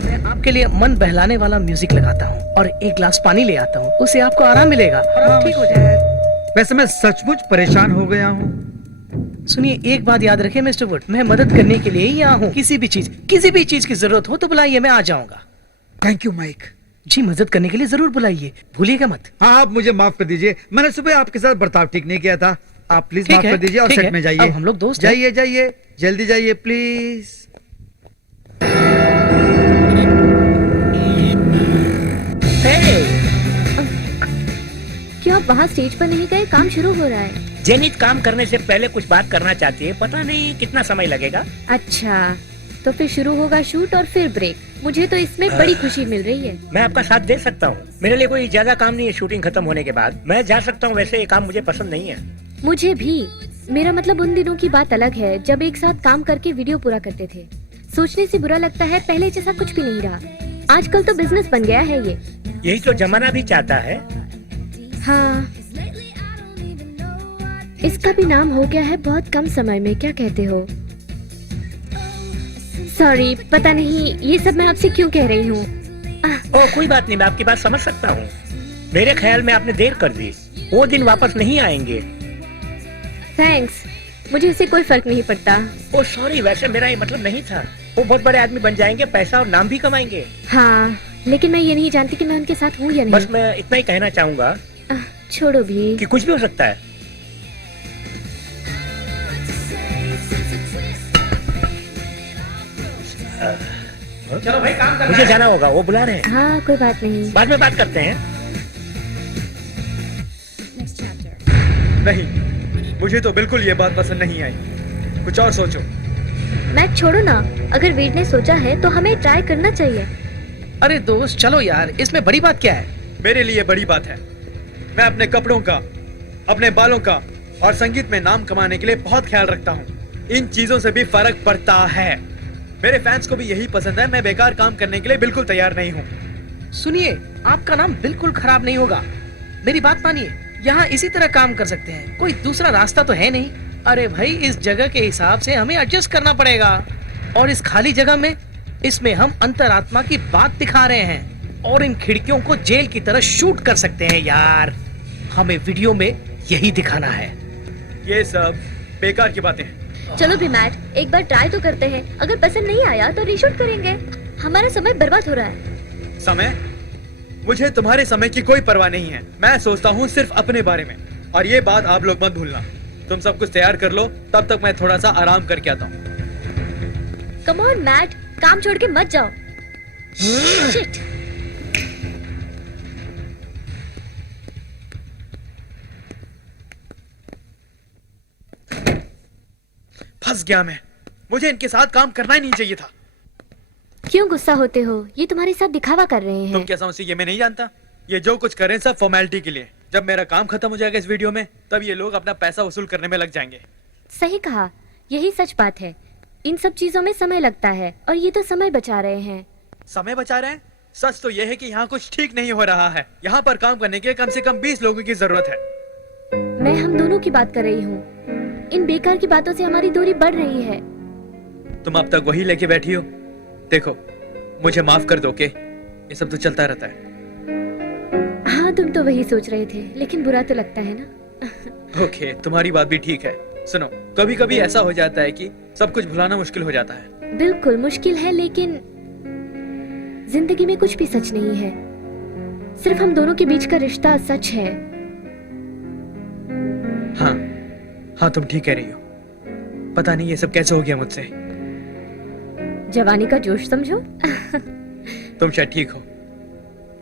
मैं आपके लिए मन बहलाने वाला म्यूजिक लगाता हूँ और एक ग्लास पानी ले आता हूँ, उससे आपको आराम मिलेगा और आप ठीक हो जाएगा। वैसे मैं सचमुच परेशान हो गया हूँ। सुनिए, एक बात याद रखें मिस्टर वुड, मैं मदद करने के लिए ही यहाँ हूँ। किसी भी चीज की जरूरत हो तो बुलाइए, मैं आ जाऊंगा। Thank you mic. जी, मदद करने के लिए जरूर बुलाइए, भूलिएगा मत। हाँ, आप मुझे माफ कर दीजिए। मैंने सुबह आपके साथ बर्ताव ठीक नहीं किया था। आप प्लीज माफ कर दीजिए और सेट में जाइए। अब हम लोग दोस्त हैं। जाइए जाइए, जल्दी जाइए प्लीज। क्यों आप वहाँ स्टेज पर नहीं गए? काम शुरू हो रहा है। जेनित काम करने से पहले कुछ बात करना चाहती है, पता नहीं कितना समय लगेगा। अच्छा, तो फिर शुरू होगा शूट और फिर ब्रेक। मुझे तो इसमें बड़ी खुशी मिल रही है। मैं आपका साथ दे सकता हूँ, मेरे लिए कोई ज्यादा काम नहीं है। शूटिंग खत्म होने के बाद मैं जा सकता हूँ, वैसे ये काम मुझे पसंद नहीं है। मुझे भी। मेरा मतलब उन दिनों की बात अलग है जब एक साथ काम करके वीडियो पूरा करते थे। सोचने से बुरा लगता है, पहले जैसा कुछ भी नहीं रहा। आजकल तो बिजनेस बन गया है ये। यही तो जमाना भी चाहता है। हाँ, इसका भी नाम हो गया है बहुत कम समय में, क्या कहते हो? सॉरी, पता नहीं ये सब मैं आपसे क्यों कह रही हूँ। ओह कोई बात नहीं, मैं आपकी बात समझ सकता हूँ। मेरे ख्याल में आपने देर कर दी, वो दिन वापस नहीं आएंगे। थैंक्स, मुझे इससे कोई फर्क नहीं पड़ता। ओह सॉरी, वैसे मेरा ये मतलब नहीं था। वो बहुत बड़े आदमी बन जाएंगे, पैसा और नाम भी कमाएंगे। हाँ, लेकिन मैं ये नहीं जानती कि मैं उनके साथ हूँ या नहीं। बस मैं इतना ही कहना चाहूँगा छोड़ो भी। कि कुछ भी हो सकता है। चलो भाई, काम करना मुझे है। जाना होगा, वो बुला रहे हैं। हाँ, कोई बात नहीं। बाद में बात करते हैं। नहीं, मुझे तो बिल्कुल ये बात पसंद नहीं आई। कुछ और सोचो। मैट छोड़ो ना, अगर वीर ने सोचा है तो हमें ट्राई करना चाहिए। अरे दोस्त चलो यार, इसमें बड़ी बात क्या है? मेरे लिए बड़ी बात है। मैं अपने कपड़ों का, अपने बालों का और संगीत में नाम कमाने के लिए बहुत ख्याल रखता हूँ। इन चीजों से भी फर्क पड़ता है। मेरे फैंस को भी यही पसंद है। मैं बेकार काम करने के लिए बिल्कुल तैयार नहीं हूँ। सुनिए, आपका नाम बिल्कुल खराब नहीं होगा। मेरी बात मानिए, यहाँ इसी तरह काम कर सकते हैं, कोई दूसरा रास्ता तो है नहीं। अरे भाई, इस जगह के हिसाब से हमें एडजस्ट करना पड़ेगा। और इस खाली जगह में, इसमें हम अंतरात्मा की बात दिखा रहे हैं और इन खिड़कियों को जेल की तरह शूट कर सकते हैं यार। हमें वीडियो में यही दिखाना है। ये सब बेकार की बातें हैं। चलो भी मैट, एक बार ट्राई तो करते हैं। अगर पसंद नहीं आया तो रीशूट करेंगे। हमारा समय बर्बाद हो रहा है। समय? मुझे तुम्हारे समय की कोई परवाह नहीं है। मैं सोचता हूँ सिर्फ अपने बारे में। और ये बात आप लोग मत भूलना। तुम सब कुछ तैयार कर लो, तब तक मैं थोड़ा सा आराम करके आता हूँ। कम ऑन मैट, काम छोड़ के मत जाओ। शिट। फंस गया मैं। मुझे इनके साथ काम करना ही नहीं चाहिए था। क्यों गुस्सा होते हो? ये तुम्हारे साथ दिखावा कर रहे हैं। तुम क्या समझती, ये मैं नहीं जानता? ये जो कुछ कर रहे हैं सब फॉर्मेलिटी के लिए। जब मेरा काम खत्म हो जाएगा इस वीडियो में, तब ये लोग अपना पैसा वसूल करने में लग जाएंगे। सही कहा, यही सच बात है। इन सब चीजों में समय लगता है और ये तो समय बचा रहे हैं। समय बचा रहे हैं? सच तो यह है कि यहाँ कुछ ठीक नहीं हो रहा है। यहाँ पर काम करने के लिए कम से कम 20 लोगों की जरूरत है। मैं हम दोनों की बात कर रही हूँ। इन बेकार की बातों से हमारी दूरी बढ़ रही है। तुम अब तक वही लेके बैठी हो। देखो, मुझे माफ कर दो के ये सब तो चलता रहता है। हाँ, तुम तो वही सोच रहे थे, लेकिन बुरा तो लगता है ना। ओके, तुम्हारी बात भी ठीक है। सुनो, कभी कभी ऐसा हो जाता है कि सब कुछ भुलाना मुश्किल हो जाता है। बिल्कुल मुश्किल है, लेकिन जिंदगी में कुछ भी सच नहीं है। सिर्फ हम दोनों के बीच का रिश्ता सच है। हाँ हाँ, तुम ठीक कह रही हो। पता नहीं ये सब कैसे हो गया मुझसे। जवानी का जोश समझो। तुम शायद ठीक हो।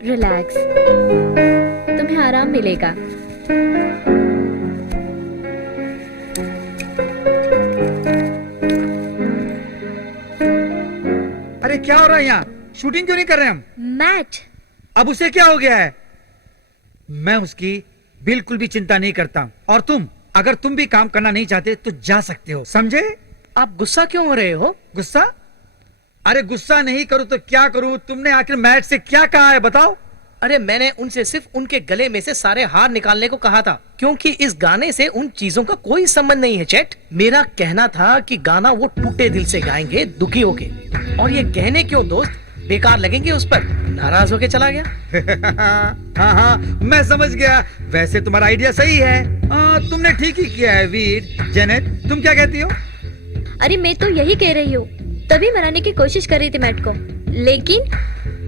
रिलैक्स, तुम्हें आराम मिलेगा। अरे क्या हो रहा है यहाँ? शूटिंग क्यों नहीं कर रहे हम? मैट, अब उसे क्या हो गया है? मैं उसकी बिल्कुल भी चिंता नहीं करता। और तुम, अगर तुम भी काम करना नहीं चाहते तो जा सकते हो, समझे? आप गुस्सा क्यों हो रहे हो? गुस्सा? अरे गुस्सा नहीं करूं तो क्या करूं? तुमने आखिर मैट से क्या कहा है बताओ? अरे मैंने उनसे सिर्फ उनके गले में से सारे हार निकालने को कहा था, क्योंकि इस गाने से उन चीजों का कोई संबंध नहीं है चेट। मेरा कहना था कि गाना वो टूटे दिल से गाएंगे, दुखी होके। और ये गहने क्यों दोस्त बेकार लगेंगे उस पर? नाराज होके चला गया। हाँ हाँ, मैं समझ गया। वैसे तुम्हारा आइडिया सही है। तुमने ठीक ही किया है वीर। जेनेट, तुम क्या कहती हो? अरे मैं तो यही कह रही हूँ। तभी मनाने की कोशिश कर रही थी मैट को, लेकिन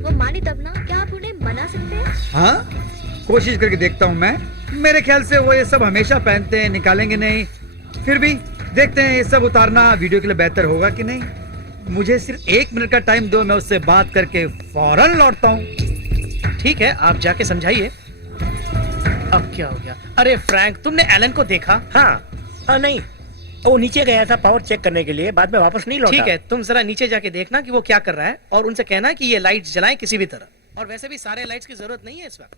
वो माने तब ना। क्या आप उन्हें मना सकते हैं? हाँ, कोशिश करके देखता हूँ मैं। मेरे ख्याल से वो ये सब हमेशा पहनते हैं, निकालेंगे नहीं। फिर भी देखते हैं, ये सब उतारना वीडियो के लिए बेहतर होगा कि नहीं। मुझे सिर्फ 1 मिनट का टाइम दो, मैं उससे बात करके फौरन लौटता हूँ। ठीक है, आप जाके समझाइए। अब क्या हो गया? अरे फ्रैंक, तुमने एलन को देखा? हाँ नहीं, वो नीचे गया था पावर चेक करने के लिए, बाद में वापस नहीं लौटा। ठीक है, तुम जरा नीचे जाके देखना कि वो क्या कर रहा है और उनसे कहना कि ये लाइट्स जलाएं किसी भी तरह। और वैसे भी सारे लाइट्स की जरूरत नहीं है इस वक्त।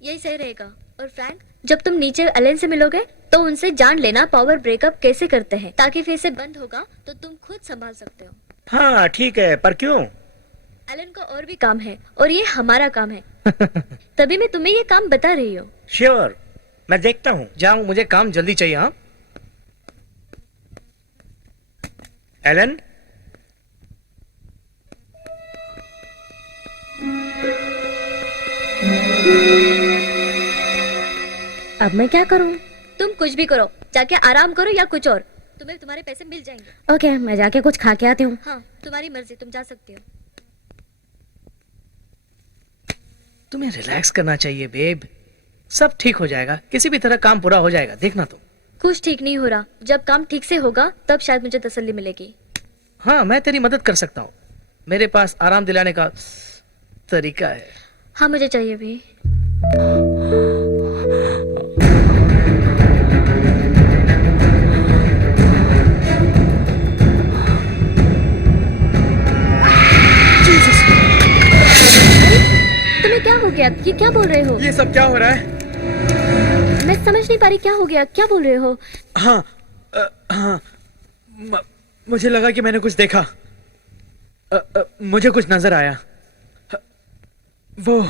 यही सही रहेगा। और फ्रैंक, जब तुम नीचे एलन से मिलोगे तो उनसे जान लेना पावर ब्रेकअप कैसे करते हैं, ताकि फिर से बंद होगा तो तुम खुद संभाल सकते हो। हाँ ठीक है, पर क्यों? एलन को और भी काम है और ये हमारा काम है। तभी मैं तुम्हें ये काम बता रही हूँ। श्योर, मैं देखता हूँ। जाऊं, मुझे काम जल्दी चाहिए। हाँ एलन, अब मैं क्या करूं? तुम कुछ भी करो, जाके आराम करो या कुछ और, तुम्हें तुम्हारे पैसे मिल जाएंगे। ओके, मैं जाके कुछ खा के आती हूँ। हाँ, तुम्हारी मर्जी, तुम जा सकते हो। तुम्हें रिलैक्स करना चाहिए बेब, सब ठीक हो जाएगा, किसी भी तरह काम पूरा हो जाएगा, देखना तुम। कुछ ठीक नहीं हो रहा, जब काम ठीक से होगा तब शायद मुझे तसल्ली मिलेगी। हाँ, मैं तेरी मदद कर सकता हूँ, मेरे पास आराम दिलाने का तरीका है। हाँ, मुझे चाहिए भी। तुम्हें क्या हो गया? ये क्या बोल रहे हो? ये सब क्या हो रहा है? मैं समझ नहीं पा रही, क्या हो गया? क्या बोल रहे हो? हाँ हाँ, मुझे लगा कि मैंने कुछ देखा। मुझे कुछ नजर आया। वो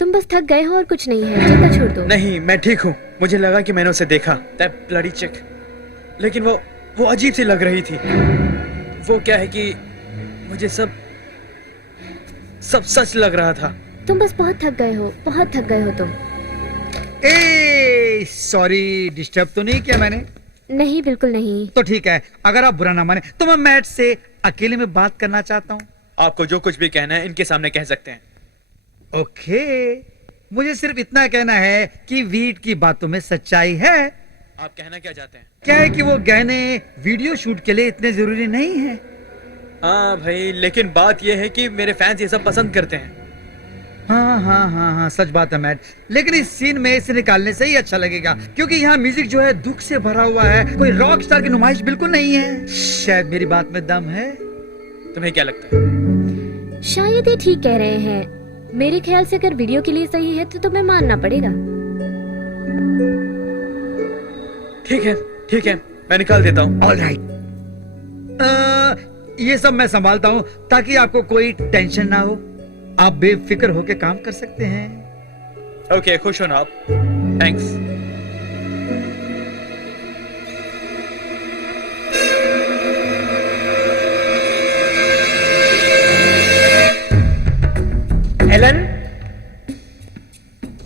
तुम बस थक गए हो और कुछ नहीं है, चिंता छोड़ दो। नहीं, मैं ठीक हूँ। मुझे लगा कि मैंने उसे देखा, दैट ब्लडी चिक, लेकिन वो अजीब सी लग रही थी। वो क्या है कि मुझे सब सच लग रहा था। तुम बस बहुत थक गए हो, बहुत थक गए हो तुम। ए सॉरी, डिस्टर्ब तो नहीं किया मैंने? नहीं, बिल्कुल नहीं। तो ठीक है, अगर आप बुरा ना माने तो मैं मैट से अकेले में बात करना चाहता हूँ। आपको जो कुछ भी कहना है इनके सामने कह सकते हैं। ओके, मुझे सिर्फ इतना कहना है कि वीट की बातों में सच्चाई है। आप कहना क्या चाहते हैं? क्या है कि वो गहने वीडियो शूट के लिए इतने जरूरी नहीं है। हाँ भाई, लेकिन बात यह है कि मेरे फैंस ये सब पसंद करते हैं। हाँ, सच बात है मैट, लेकिन इस सीन में इसे निकालने से ही अच्छा लगेगा, क्योंकि यहाँ म्यूजिक जो है दुख से भरा हुआ है, कोई रॉक स्टार की नुमाइश बिल्कुल नहीं है। शायद मेरी बात में दम है। तुम्हें क्या लगता है? शायद ये ठीक कह रहे हैं। मेरे ख्याल से अगर वीडियो के लिए सही है तो तुम्हें मानना पड़ेगा। ठीक है, मैं निकाल देता हूँ। ऑलराइट, ये सब मैं संभालता हूँ ताकि आपको कोई टेंशन ना हो। आप बेफिक्र होकर काम कर सकते हैं। ओके, खुश हो ना आप? थैंक्स।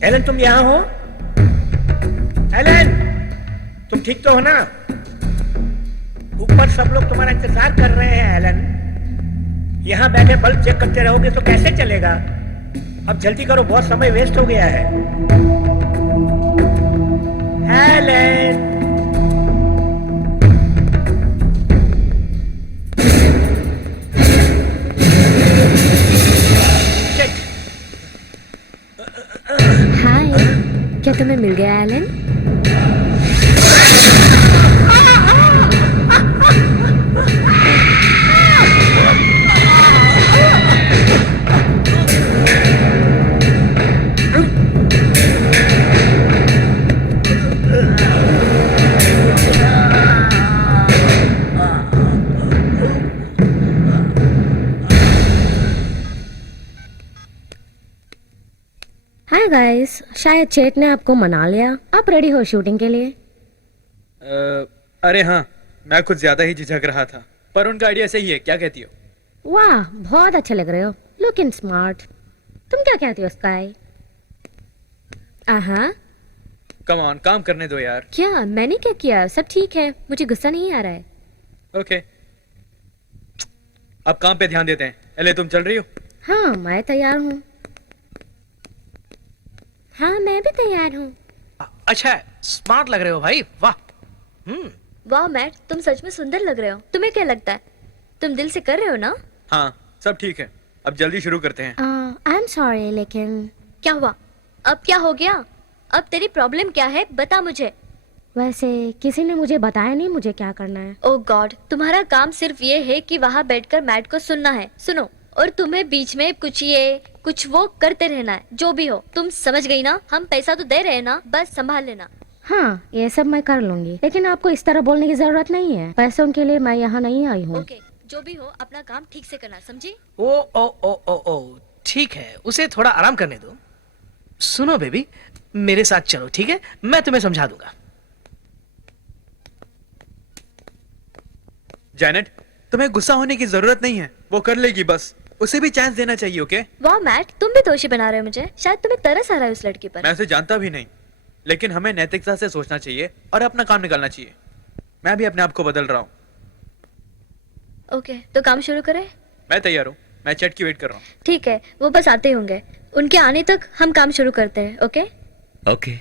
एलन, तुम यहाँ हो? एलन, तुम ठीक तो हो ना? ऊपर सब लोग तुम्हारा इंतजार कर रहे हैं। एलन, यहाँ बैठे बल्ब चेक करते रहोगे तो कैसे चलेगा? अब जल्दी करो, बहुत समय वेस्ट हो गया है। एलन, हाय, क्या तुम्हें मिल गया एलन? हाय गाइस, शायद चेट ने आपको मना लिया। आप रेडी हो शूटिंग के लिए? अरे हाँ, मैं कुछ ज्यादा ही झिझक रहा था, पर उनका आइडिया सही है। क्या कहती हो? वाह, बहुत अच्छे लग रहे हो, लुकिंग स्मार्ट। तुम क्या कहती हो स्काई? आहा, कम ऑन, काम करने दो यार। क्या मैंने क्या किया? सब ठीक है, मुझे गुस्सा नहीं आ रहा है। ओके, अब काम पे ध्यान देते हैं। एले, तुम चल रही हो? हाँ, मैं तैयार हूँ। हाँ, मैं भी तैयार हूँ। अच्छा, स्मार्ट लग रहे हो भाई, वाह। वाह मैट, तुम सच में सुंदर लग रहे हो। तुम्हें क्या लगता है? तुम दिल से कर रहे हो ना? हाँ, सब ठीक है, अब जल्दी शुरू करते हैं। आई एम सॉरी, लेकिन क्या हुआ? अब क्या हो गया? अब तेरी प्रॉब्लम क्या है बता मुझे। वैसे किसी ने मुझे बताया नहीं मुझे क्या करना है। ओ गॉड, तुम्हारा काम सिर्फ ये है कि वहाँ बैठकर मैट को सुनना है। सुनो, और तुम्हें बीच में कुछ ये कुछ वो करते रहना है। जो भी हो, तुम समझ गई ना? हम पैसा तो दे रहे हैं ना, बस संभाल लेना। हाँ, ये सब मैं कर लूंगी, लेकिन आपको इस तरह बोलने की जरूरत नहीं है। पैसों के लिए मैं यहाँ नहीं आई हूँ। ओके, जो भी हो अपना काम ठीक से करना, समझी? ओ ओ ओ ओ ओ ठीक है, उसे थोड़ा आराम करने दो। सुनो बेबी, मेरे साथ चलो, ठीक है? मैं तुम्हें समझा दूंगा। जैनेट, तुम्हें गुस्सा होने की जरूरत नहीं है, वो कर लेगी, बस उसे भी चांस देना चाहिए। ओके? वाह मैट, तुम भी दोषी बना रहे हो मुझे। शायद तुम्हें तरस आ रहा है उस लड़की पर। मैं उसे जानता भी नहीं, लेकिन हमें नैतिकता से सोचना चाहिए और अपना काम निकालना चाहिए। मैं भी अपने आप को बदल रहा हूँ। ओके, तो काम शुरू करें? मैं तैयार हूँ, मैं चैट की वेट कर रहा हूँ। ठीक है, वो बस आते होंगे। उनके आने तक हम काम शुरू करते हैं। ओके? ओके।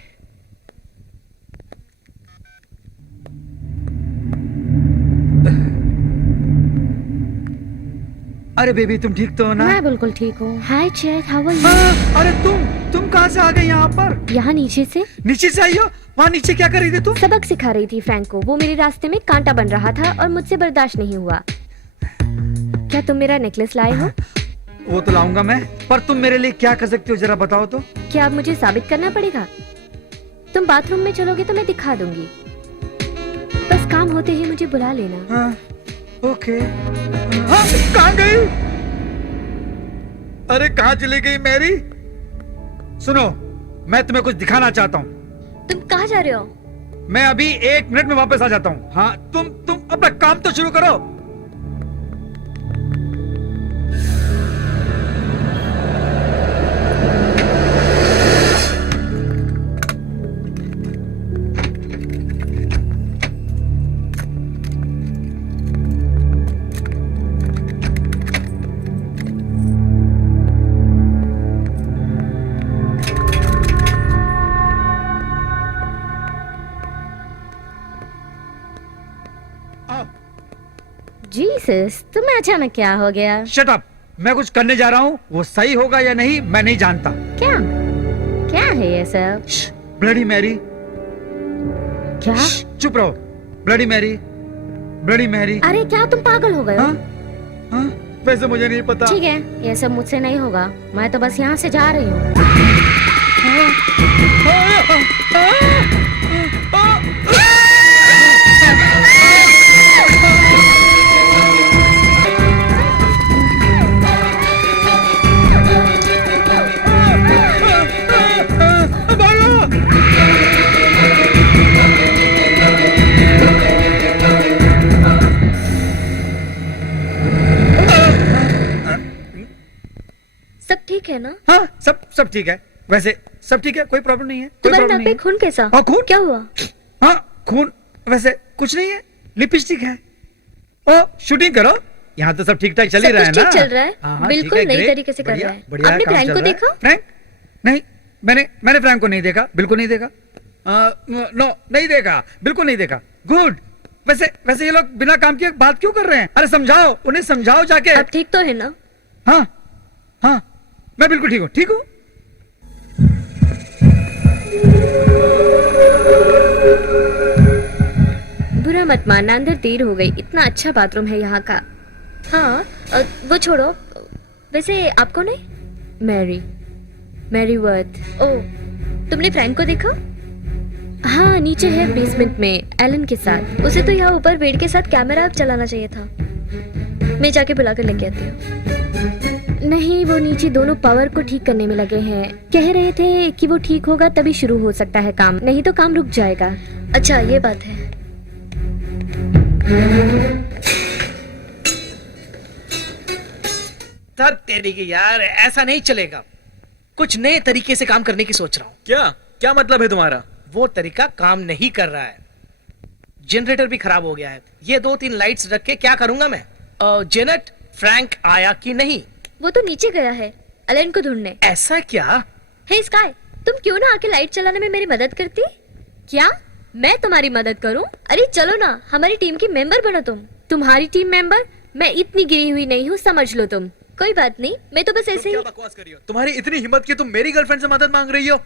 अरे बेबी, तुम ठीक तो हो ना? मैं बिल्कुल ठीक हूँ। हाय चैट, हाउ आर यू? हाँ, अरे तुम कहाँ से आ गई यहाँ पर? यहाँ नीचे से नीचे से आई हो? वहाँ नीचे क्या कर रही थी तुम? सबक सिखा रही थी फ्रैंक को। वो मेरे रास्ते में कांटा बन रहा था और मुझसे बर्दाश्त नहीं हुआ। क्या तुम मेरा नेकलेस लाए हो? वो तो लाऊंगा मैं, पर तुम मेरे लिए क्या कर सकती हो जरा बताओ तो। क्या अब मुझे साबित करना पड़ेगा? तुम बाथरूम में चलोगे तो मैं दिखा दूंगी। बस काम होते ही मुझे बुला लेना। हाँ, ओके। हाँ, कहाँ गई? अरे कहाँ चली गई मैरी? सुनो, मैं तुम्हें कुछ दिखाना चाहता हूँ। तुम कहाँ जा रहे हो? मैं अभी 1 मिनट में वापस आ जाता हूँ। हाँ, तुम अपना काम तो शुरू करो। जीसस, तुम्हें अचानक क्या हो गया? शट अप, मैं कुछ करने जा रहा हूँ, वो सही होगा या नहीं मैं नहीं जानता। क्या क्या है ये सब? Bloody Mary. क्या? चुप रहो। Bloody Mary, bloody Mary. अरे क्या तुम पागल हो गए हो? हाँ? हाँ? वैसे मुझे नहीं पता। ठीक है, ये सब मुझसे नहीं होगा। मैं तो बस यहाँ से जा रही हूँ। सब ठीक है ना? हाँ, सब ठीक है। वैसे सब ठीक है, कोई प्रॉब्लम नहीं है। कोई तुम्हारे प्रॉब्लम नाक नहीं पे खून कैसा? हाँ, खून? क्या हुआ? हाँ, खून वैसे कुछ नहीं है, लिपस्टिक है। ओ, शूटिंग करो। यहाँ तो सब ठीक ठाक चल ही सब रहा है कुछ ना? ठीक चल रहा है। हाँ, हाँ, बिल्कुल ठीक है, नई great, तरीके से कर बढ़िया, रहा है। बढ़िया आपने काम फ्रैंक चल को रहा है। देखा? फ्रैंक? नहीं, मैंने फ्रैंक को नहीं देखा, बिल्कुल नहीं देखा। नो, नहीं देखा, बिल्कुल नहीं देखा। गुड। वैसे ये लोग बिना काम किए बात क्यों कर रहे हैं? अरे समझाओ, उन्हें समझाओ जाके। अब ठीक तो है ना? हाँ, हाँ, मैं बिल्कुल ठीक हूँ, ठीक हूँ। बुरा मत मानना, अंदर देर हो गई। इतना अच्छा बाथरूम है यहाँ का। हाँ, वो छोड़ो। वैसे आपको नहीं? Mary worth. ओ, तुमने फ्रैंक को देखा? हाँ, नीचे है बेसमेंट में एलन के साथ। उसे तो यहाँ ऊपर बेड के साथ कैमरा अब चलाना चाहिए था। मैं जाके बुलाकर लेके आती हूँ। नहीं, वो नीचे दोनों पावर को ठीक करने में लगे हैं। कह रहे थे कि वो ठीक होगा तभी शुरू हो सकता है काम, नहीं तो काम रुक जाएगा। अच्छा, ये बात है। तब तेरी की यार, ऐसा नहीं चलेगा। कुछ नए तरीके से काम करने की सोच रहा हूँ। क्या मतलब है तुम्हारा? वो तरीका काम नहीं कर रहा है। जनरेटर भी खराब हो गया है। ये 2-3 लाइट्स रख के क्या करूंगा मैं? जेनेट, फ्रैंक आया कि नहीं? वो तो नीचे गया है एलन को ढूंढने। ऐसा क्या? हे स्काई, तुम क्यों ना आके लाइट चलाने में मेरी मदद करती? क्या मैं तुम्हारी मदद करूं? अरे चलो ना, हमारी टीम की मेंबर बनो तुम। तुम्हारी टीम मेंबर? मैं इतनी गिरी हुई नहीं हूँ, समझ लो तुम। कोई बात नहीं, मैं तो बस ऐसे ही। क्या बकवास कर रही हो? तुम्हारी इतनी हिम्मत कि तुम मेरी गर्लफ्रेंड से मदद मांग रही हो?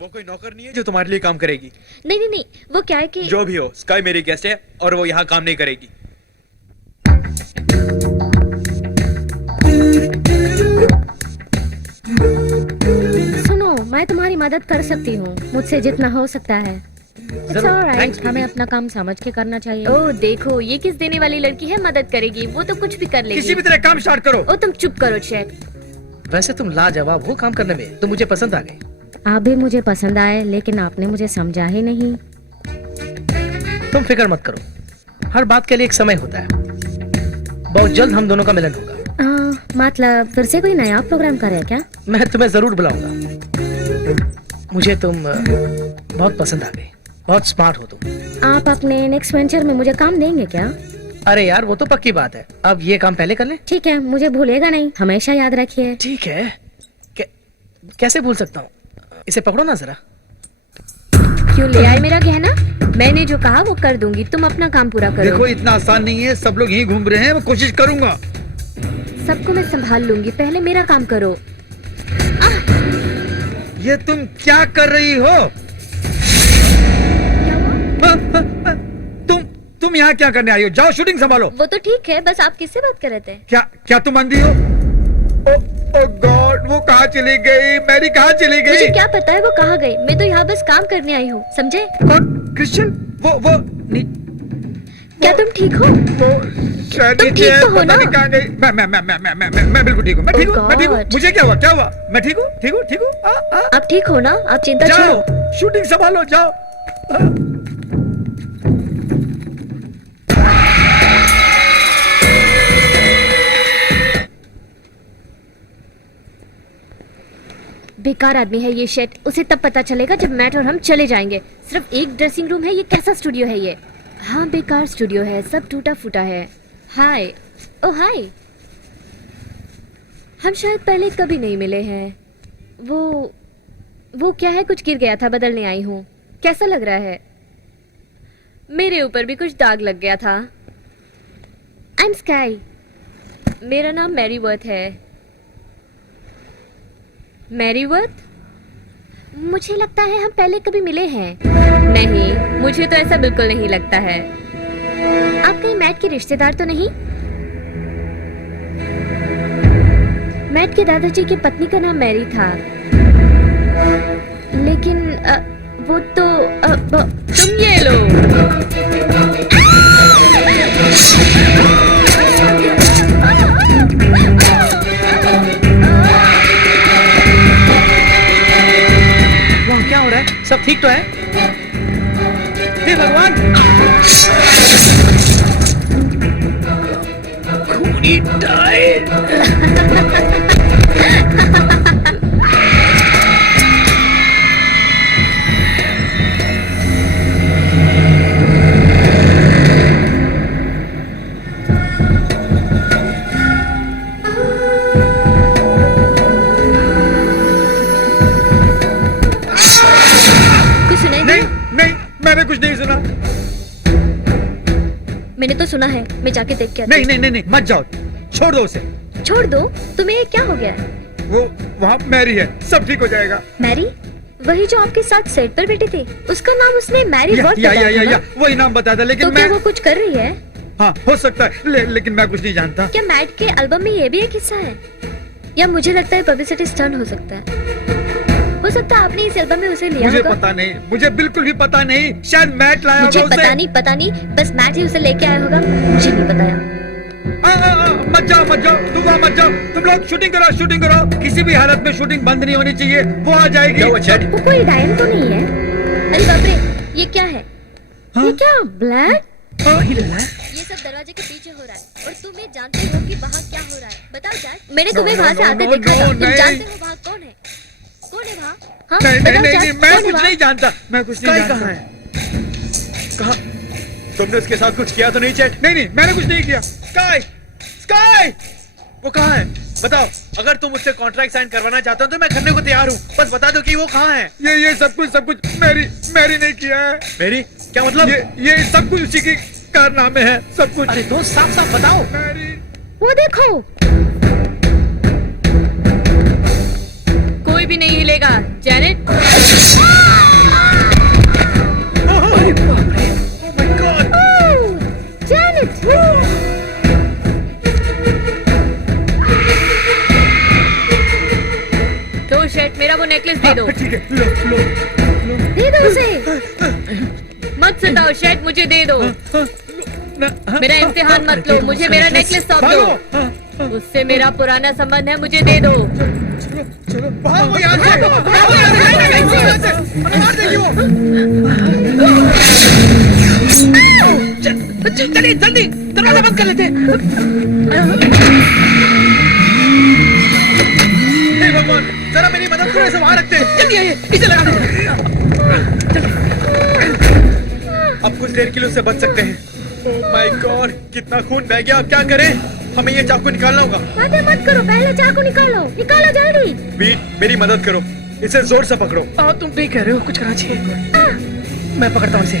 वो कोई नौकर नहीं है जो तुम्हारे लिए काम करेगी। नहीं नहीं नहीं, वो क्या है कि जो भी हो, स्काई मेरी गेस्ट है और वो यहाँ काम नहीं करेगी। सुनो, मैं तुम्हारी मदद कर सकती हूँ, मुझसे जितना हो सकता है। It's जरूर, all right, thanks, हमें baby. अपना काम समझ के करना चाहिए। ओ देखो, ये किस देने वाली लड़की है, मदद करेगी, वो तो कुछ भी कर लेगी। किसी भी तरह काम स्टार्ट करो। ओ तुम चुप करो चेक। वैसे तुम लाजवाब हो काम करने में, तुम मुझे पसंद आ गए। आप भी मुझे पसंद आए, लेकिन आपने मुझे समझा ही नहीं। तुम फिक्र मत करो, हर बात के लिए एक समय होता है। बहुत जल्द हम दोनों का मिलन होगा। मतलब फिर से कोई नया प्रोग्राम करे क्या? मैं तुम्हें जरूर बुलाऊंगा। मुझे तुम बहुत पसंद आ गई, बहुत स्मार्ट हो तुम। आप अपने नेक्स्ट वेंचर में मुझे काम देंगे क्या? अरे यार, वो तो पक्की बात है। अब ये काम पहले कर लें। ठीक है, मुझे भूलेगा नहीं, हमेशा याद रखिए। ठीक है। कैसे भूल सकता हूँ? इसे पकड़ो ना जरा। क्यों ले आए मेरा गहना? मैंने जो कहा वो कर दूंगी, तुम अपना काम पूरा करो। देखो इतना आसान नहीं है, सब लोग यहीं घूम रहे हैं, मैं कोशिश करूंगा। सबको मैं संभाल लूंगी, पहले मेरा काम करो। ये तुम क्या कर रही हो? तुम यहाँ क्या करने आई हो? जाओ शूटिंग संभालो। वो तो ठीक है, बस आप किससे बात कर रहे थे? क्या क्या तुम अंधी हो? ओ गॉड, वो कहाँ चली गई? मैरी कहाँ चली मुझे गई? क्या पता है वो कहाँ गई, मैं तो यहाँ बस काम करने आई हूँ, समझे? कौन? क्रिश्चियन? वो क्या तुम ठीक हो? वो शायद तुम नीचे ठीक है, तो हो पता ना? नहीं कहाँ गई। मैं बिल्कुल ठीक हूँ। मैं ठीक हूँ, मैं ठीक हूँ। God. मुझे क्या हुआ? क्या हुआ? मैं ठीक हूँ, ठीक हूँ, ठीक हूँ। आप ठीक हो ना? आप चिंता छोड़ो। जाओ शूटिंग संभालो, जाओ। बेकार आदमी है ये शेट, उसे तब पता चलेगा जब मैट और हम चले जाएंगे। सिर्फ एक ड्रेसिंग रूम है, ये कैसा स्टूडियो है ये? हाँ बेकार स्टूडियो है, सब टूटा फूटा है। हाय, ओ हाय। हम शायद पहले कभी नहीं मिले हैं। वो क्या है, कुछ गिर गया था, बदलने आई हूँ। कैसा लग रहा है? मेरे ऊपर भी कुछ दाग लग गया था। आई एम स्काई, मेरा नाम मैरी वर्थ है। Mary Worth? मुझे लगता है हम पहले कभी मिले हैं। नहीं, मुझे तो ऐसा बिल्कुल नहीं लगता है। आप कहीं मैट के रिश्तेदार तो नहीं? मैट के दादाजी की पत्नी का नाम मैरी था, लेकिन वो तो तुम ये लो। वहाँ क्या हो रहा है? सब ठीक तो है? हे भगवान! खूनी टाइल! कुछ सुनाई नहीं दिया? नहीं, मैंने कुछ नहीं सुना। मैंने तो सुना है, मैं जाके देख के आती नहीं नहीं नहीं नहीं, मत जाओ, छोड़ दो उसे। हूँ। छोड़ दो? तुम्हें क्या हो गया है? वो वहाँ मैरी है, सब ठीक हो जाएगा। मैरी? वही जो आपके साथ सेट पर बैठी थी, उसका नाम उसने मैरी वर्थ या बताया था ना? वही नाम बताया था, लेकिन तो क्या मैं वो कुछ कर रही है? हाँ हो सकता है, लेकिन मैं कुछ नहीं जानता। क्या मैट के एल्बम में ये भी एक हिस्सा है? या मुझे लगता है पब्लिसिटी स्टंट हो सकता है। हो सकता है आपने इस एल्बम में उसे लिया मुझे होगा। पता नहीं, मुझे बिल्कुल भी पता नहीं। शायद मैट लाया मुझे होगा उसे। पता नहीं, बस मैट ही उसे लेके आया होगा, मुझे नहीं बताया। मत जाओ, तुम वहाँ मत जाओ। तुम लोग शूटिंग करो। किसी भी हालत में शूटिंग बंद नहीं होनी चाहिए, वो आ जाएगी। क्या हुआ चैट? वो कोई डायन तो नहीं है? अरे बाप रे, ये क्या है? ये क्या ब्लैक? ये सब दरवाजे के पीछे हो रहा है और तुम ये जानते हो कि वहाँ क्या हो रहा है? बताओ जैक। मैंने तुम्हें वहाँ से आते देखा था। तुम जानते हो वहाँ कौन है? कौन है वहाँ? हाँ, नहीं बताओ नहीं जैक, नहीं, मैं कौन है कुछ वहाँ? नहीं जानता। मैं कुछ नहीं स्काई जानता। कहाँ है? कहाँ? तुमने उसके साथ कुछ किया तो नहीं चैट? नहीं, मैंने कुछ नहीं किया। स्काई! वो कहाँ है? बताओ, अगर तुम मुझसे कॉन्ट्रैक्ट साइन करवाना चाहते हो तो मैं करने को तैयार हूँ। बस बता दो कि वो कहाँ है। ये सब कुछ मैरी नहीं किया है। मेरी? क्या मतलब? ये सब कुछ उसी की कारनामे है, सब कुछ। अरे दोस्त, साफ साफ बताओ। मैरी। वो देखो, कोई भी नहीं हिलेगा। जैनेट, जैनेट, तो शेट मेरा वो नेकलेस दे दो। ठीक है, लो। दे दो उसे। मत सताओ शेट, मुझे दे दो। मेरा इम्तिहान मत लो, मुझे मेरा नेकलेस सौंप दो। उससे मेरा पुराना संबंध है, मुझे दे दो। चलो भागो यहाँ से, मार देगी वो। चलिए जल्दी दरवाजा बंद कर लेते हैं। हे भगवान, जरा मेरी मदद करो, इसे वहां रखते हैं। जल्दी आइए, इसे लगा अब कुछ देर के लिए उससे बच सकते हैं। ओह माय गॉड, कितना खून बह गया। अब क्या करें? हमें ये चाकू निकालना होगा। बातें मत करो, पहले चाकू निकालो, निकालो जल्दी। बीट, मेरी मदद करो, इसे जोर से पकड़ो। तुम ठीक कह रहे हो, कुछ करना चाहिए। मैं पकड़ता हूँ इसे।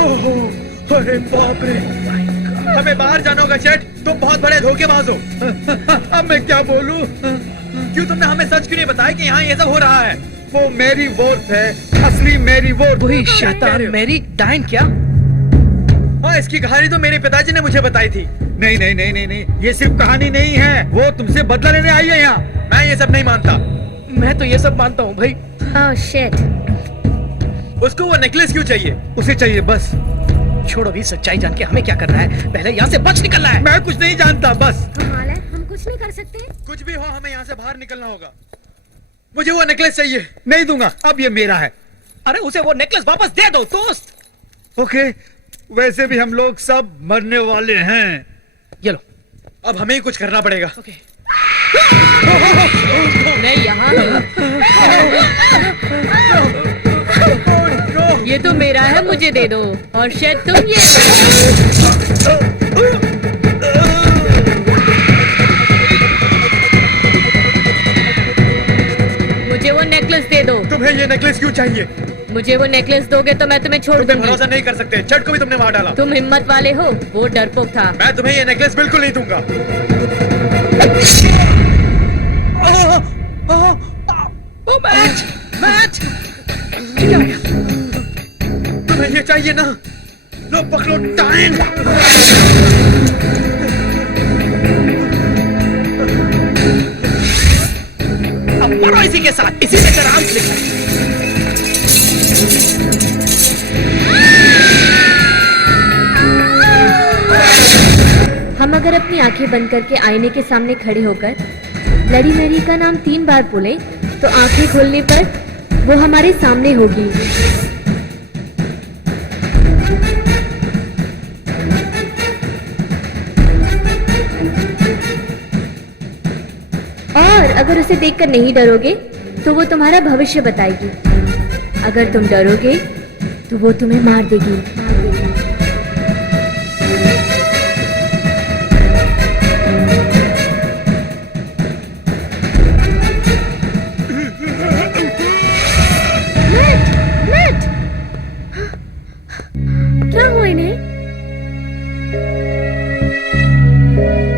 ओह, अरे बाप रे, हमें बाहर जाना होगा चैट। तुम बहुत बड़े धोखेबाज हो। अब मैं क्या बोलूं? क्यों तुमने हमें सच क्यों नहीं बताया कि यहाँ ये सब हो रहा है? वो मेरी वोर्थ है, असली मेरी वोर्थ। वही शैतान मेरी डायन क्या? हाँ, इसकी कहानी तो मेरे पिताजी ने मुझे बताई थी। नहीं, ये सिर्फ कहानी नहीं है, वो तुमसे बदला लेने आई है यहाँ। मैं ये सब नहीं मानता। मैं तो ये सब मानता हूँ भाई। Oh shit. उसको वो नेकलेस क्यों चाहिए? उसे चाहिए बस। छोड़ो भी, सच्चाई जान के हमें क्या करना है? पहले यहाँ से बच निकलना है। मैं कुछ नहीं जानता, बस। कमाल है, हम कुछ नहीं कर सकते। कुछ भी हो, हमें यहाँ से बाहर निकलना होगा। मुझे वो नेकलेस चाहिए। नहीं दूंगा, अब ये मेरा है। अरे उसे वो नेकलेस वापस दे दो दोस्त। ओके, वैसे भी हम लोग सब मरने वाले हैं। ये लो। अब हमें ही कुछ करना पड़ेगा। ओके। मैं यहाँ हूँ। ये तो मेरा है, मुझे दे दो। और शायद तुम ये मुझे वो नेकलेस दे दो। तुम्हें ये नेकलेस क्यों चाहिए? मुझे वो नेकलेस दोगे तो मैं तुम्हें छोड़ तुम पे दूंगी। भरोसा नहीं कर सकते। चट को भी तुमने मार डाला। तुम हिम्मत वाले हो, वो डरपोक था। मैं तुम्हें ये नेकलेस बिल्कुल नहीं दूंगा। मैच तुम्हें ये चाहिए ना? लो पकड़ो टाइम। अब मरो इसी के साथ, इसी से तेरा अंत लिखा है। हम अगर अपनी आंखें बंद करके आईने के सामने खड़े होकर ब्लडी मैरी का नाम 3 बार बोले तो आंखें खोलने पर वो हमारे सामने होगी। और अगर उसे देखकर नहीं डरोगे तो वो तुम्हारा भविष्य बताएगी। अगर तुम डरोगे तो वो तुम्हें मार देगी। क्या हुआ इन्हें?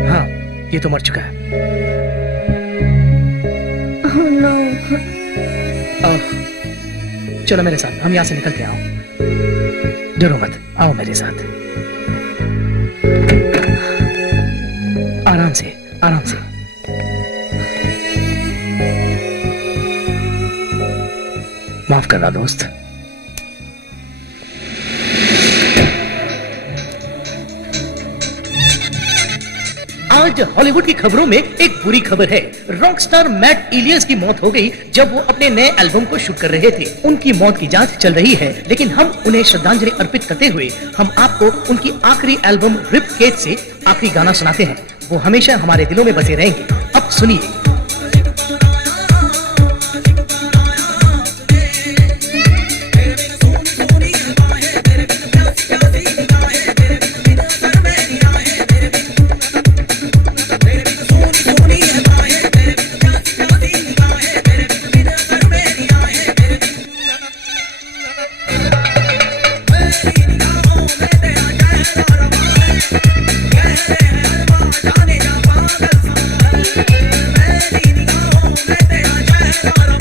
हाँ, ये तो मर चुका है। Oh no. चलो मेरे साथ, हम यहाँ से निकलते हैं। आओ, डरो मत, आओ मेरे साथ। आराम से, आराम से। माफ करना दोस्त। आज हॉलीवुड की खबरों में एक बुरी खबर है। रॉकस्टार मैट इलियस की मौत हो गई जब वो अपने नए एल्बम को शूट कर रहे थे। उनकी मौत की जांच चल रही है, लेकिन हम उन्हें श्रद्धांजलि अर्पित करते हुए हम आपको उनकी आखिरी एल्बम रिप केज से आखिरी गाना सुनाते हैं। वो हमेशा हमारे दिलों में बसे रहेंगे। अब सुनिए। Yeah.